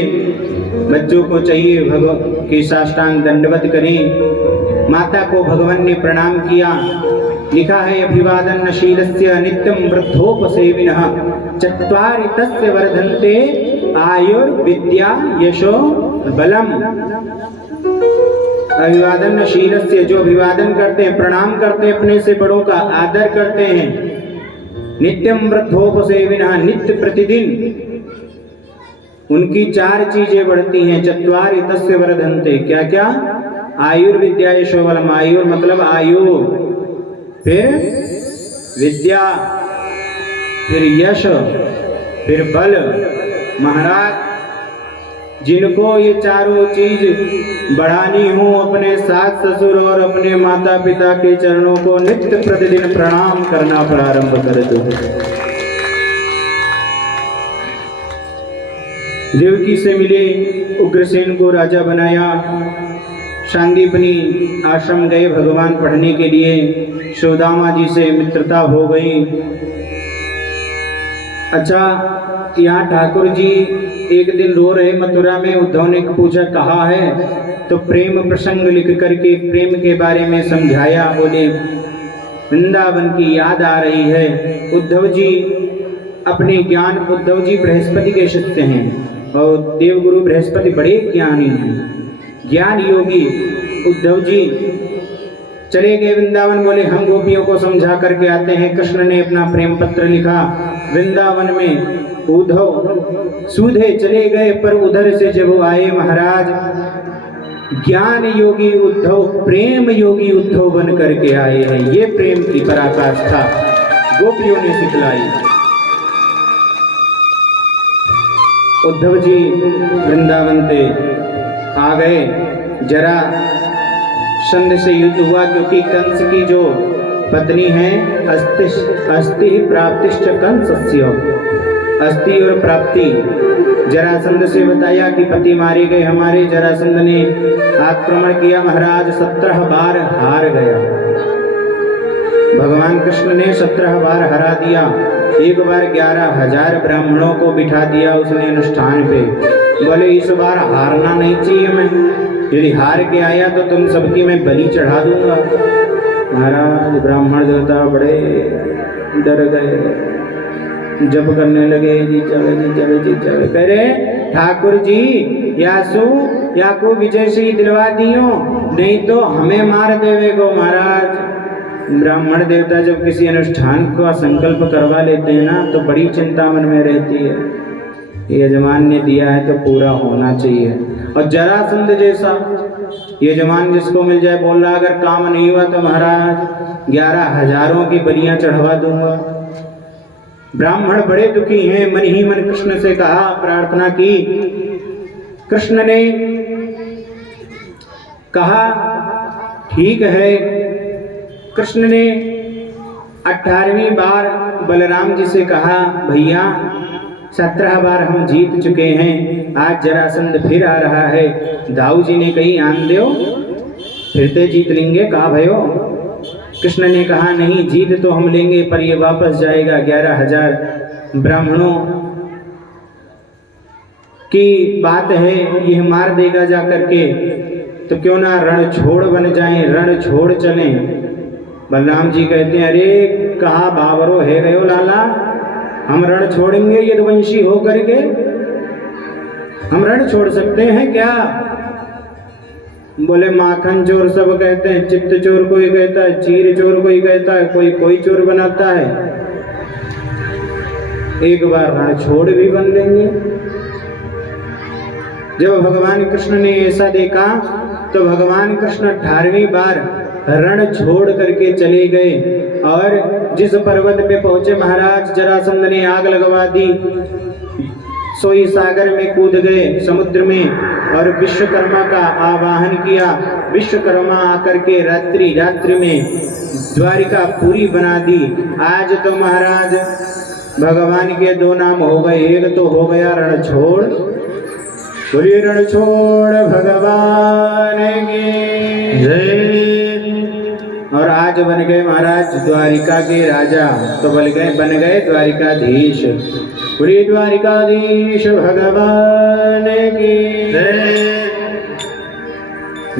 बच्चों को चाहिए भगवान के साष्टांग दंडवत करें। माता को भगवान ने प्रणाम किया। लिखा है अभिवादन शीलस्य नित्यं वृद्धोपसेविनः चत्वारि तस्य वर्धन्ते आयुर्विद्या यशो बलम। अभिवादन शीलस्य, जो अभिवादन करते हैं, प्रणाम करते हैं, अपने से बड़ों का आदर करते हैं, नित्यं वृद्धोपसेविनः, नित्य प्रतिदिन उनकी 4 चीजें बढ़ती हैं। चत्वारि तस्य वर्धन्ते, क्या क्या? आयुर्विद्या यशो बलम। आयुर मतलब आयु, फिर विद्या, फिर यश, फिर बल। महाराज जिनको ये चारों चीज बढ़ानी हो, अपने सास ससुर और अपने माता पिता के चरणों को नित्य प्रतिदिन प्रणाम करना प्रारंभ कर दो। देवकी से मिले, उग्रसेन को राजा बनाया, शांदीपनी आश्रम गए भगवान पढ़ने के लिए, सुदामा जी से मित्रता हो गई। अच्छा, यहाँ ठाकुर जी एक दिन रो रहे मथुरा में, उद्धव ने पूछा कहा है, तो प्रेम प्रसंग लिख करके प्रेम के बारे में समझाया। बोले वृंदावन की याद आ रही है। उद्धव जी अपने ज्ञान, उद्धव जी बृहस्पति के शिष्य हैं और देवगुरु बृहस्पति बड़े ज्ञानी हैं, ज्ञान योगी। उद्धव जी चले गए वृंदावन, बोले हम गोपियों को समझा करके आते हैं। कृष्ण ने अपना प्रेम पत्र लिखा वृंदावन में। उद्धव सूधे चले गए, पर उधर से जब वो आए महाराज, ज्ञान योगी उद्धव, प्रेम योगी उद्धव बन करके आए हैं। ये प्रेम की पराकाष्ठा गोपियों ने सिखलाई। उद्धव जी वृंदावन से आ गए। जरा संध से युद्ध हुआ, क्योंकि कंस की जो पत्नी है, अस्ति प्राप्तिश्च कंसस्य, अस्ति और प्राप्ति। जरासंध से बताया कि पति मारे गए हमारे। जरासंध ने आक्रमण किया महाराज, 17 बार हार गया। भगवान कृष्ण ने 17 बार हरा दिया। एक बार 11,000 ब्राह्मणों को बिठा दिया उसने अनुष्ठान पे। बोले इस बार हारना नहीं चाहिए, मैं यदि हार के आया तो तुम सबकी मैं बलि चढ़ा दूंगा। महाराज ब्राह्मण देवता बड़े डर गए, जप करने लगे, जी चले जी चले जी चले। कह रहे ठाकुर जी या को विजय से दिलवा दियो, नहीं तो हमें मार देवे गो। महाराज ब्राह्मण देवता जब किसी अनुष्ठान का संकल्प करवा लेते हैं ना, तो बड़ी चिंता मन में रहती है। यजमान ने दिया है तो पूरा होना चाहिए। और जरासंध जैसा यजमान जिसको मिल जाए, बोल रहा अगर काम नहीं हुआ तो महाराज 11,000 की बलियां चढ़वा दूंगा। ब्राह्मण बड़े दुखी हैं, मन ही मन कृष्ण से कहा, प्रार्थना की। कृष्ण ने कहा ठीक है। कृष्ण ने 18वीं बार बलराम जी से कहा, भैया 17 बार हम जीत चुके हैं, आज जरासंध फिर आ रहा है। दाऊ जी ने कही आन दो, फिरते जीत लेंगे। कहा भयो। कृष्ण ने कहा नहीं, जीत तो हम लेंगे, पर ये वापस जाएगा। 11,000 ब्राह्मणों की बात है, ये मार देगा जा करके, तो क्यों ना रण छोड़ बन जाएं, रण छोड़ चलें। बलराम जी कहते हैं अरे कहा बावरो है गयो लाला, हम रण छोड़ेंगे यदुवंशी हो करके? हम रण छोड़ सकते हैं क्या? बोले माखन चोर सब कहते हैं, चित्त चोर कोई कहता है, चीर चोर कोई कहता है, कोई चोर बनाता है। एक बार रण छोड़ भी बन लेंगे। जब भगवान कृष्ण ने ऐसा देखा तो भगवान कृष्ण 18वीं बार रण छोड़ करके चले गए। और जिस पर्वत पे पहुंचे महाराज, जरासंध ने आग लगवा दी, सोई सागर में कूद गए, समुद्र में, और विश्वकर्मा का आवाहन किया। विश्वकर्मा आकर के रात्रि में द्वारिका पूरी बना दी। आज तो महाराज भगवान के 2 नाम हो गए, एक तो हो गया रणछोड़, बोलिए रणछोड़ भगवान की जय। और आज बन गए महाराज द्वारिका के राजा, तो बन गए द्वारिकाधीश। बोलिए द्वारिकाधीश भगवान की जय।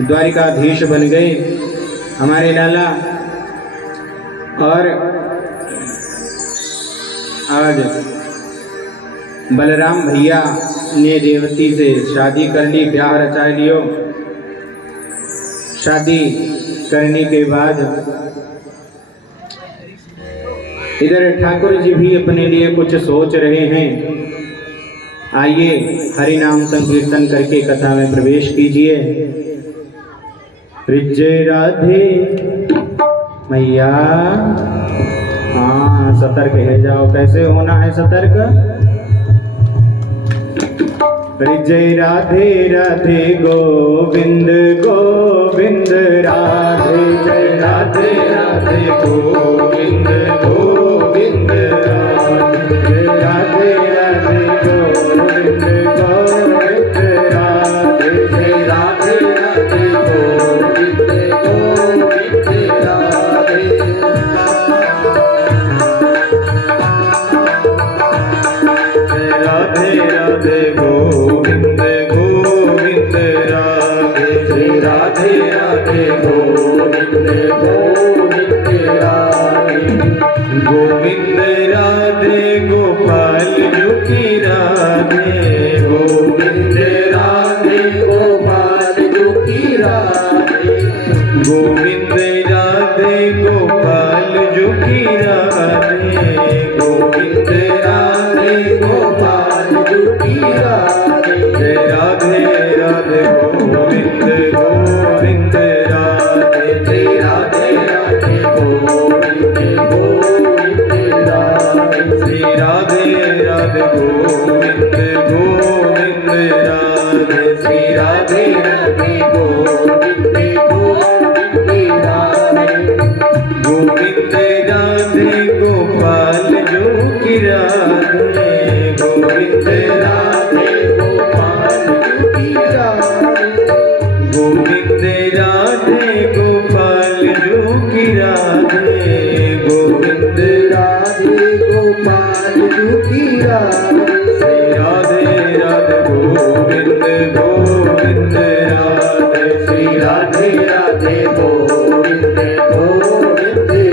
द्वारिकाधीश बन गए हमारे लाला। और आज बलराम भैया ने रेवती से शादी कर ली, ब्याह रचा लियो। शादी करने के बाद इधर ठाकुर जी भी अपने लिए कुछ सोच रहे हैं। आइए हरि नाम संकीर्तन करके कथा में प्रवेश कीजिए। जय राधे मैया। हाँ सतर्क है जाओ। कैसे होना है सतर्क? जय राधे राधे गोविंद गोविंद राधे जय राधे राधे गोविंद गोविंद राधे जय राधे राधे गोविंद गोविंद राधे जय राधे राधे गोविंद गोविंद राधे राधे राधे गोविंद गोविंद राधे श्री राधे राधे गोविंद गोविंद राधे गोविंद राधे गोपाल जुकी राधे गोविंद राधे गोपाल जुकी राधे गोविंद राधे गोपाल जुकी राधे गोविंद राधे गोपाल जुकी राधे जय राधे राधे गोविंद गोविंद राधे जय राधे राधे गोविंद गोविंद राधे श्री राधे राधे गोविंद गोविंद राधे श्री राधे राधे गोविंद गोविंद राधे गोविंद राधे गोपाल जुकी राधे गोविंद राधे गोपाल जुकी राधे गोविंद राधे गोपाल जुकी राधे गोविंद राधे गोपाल जुकी राधे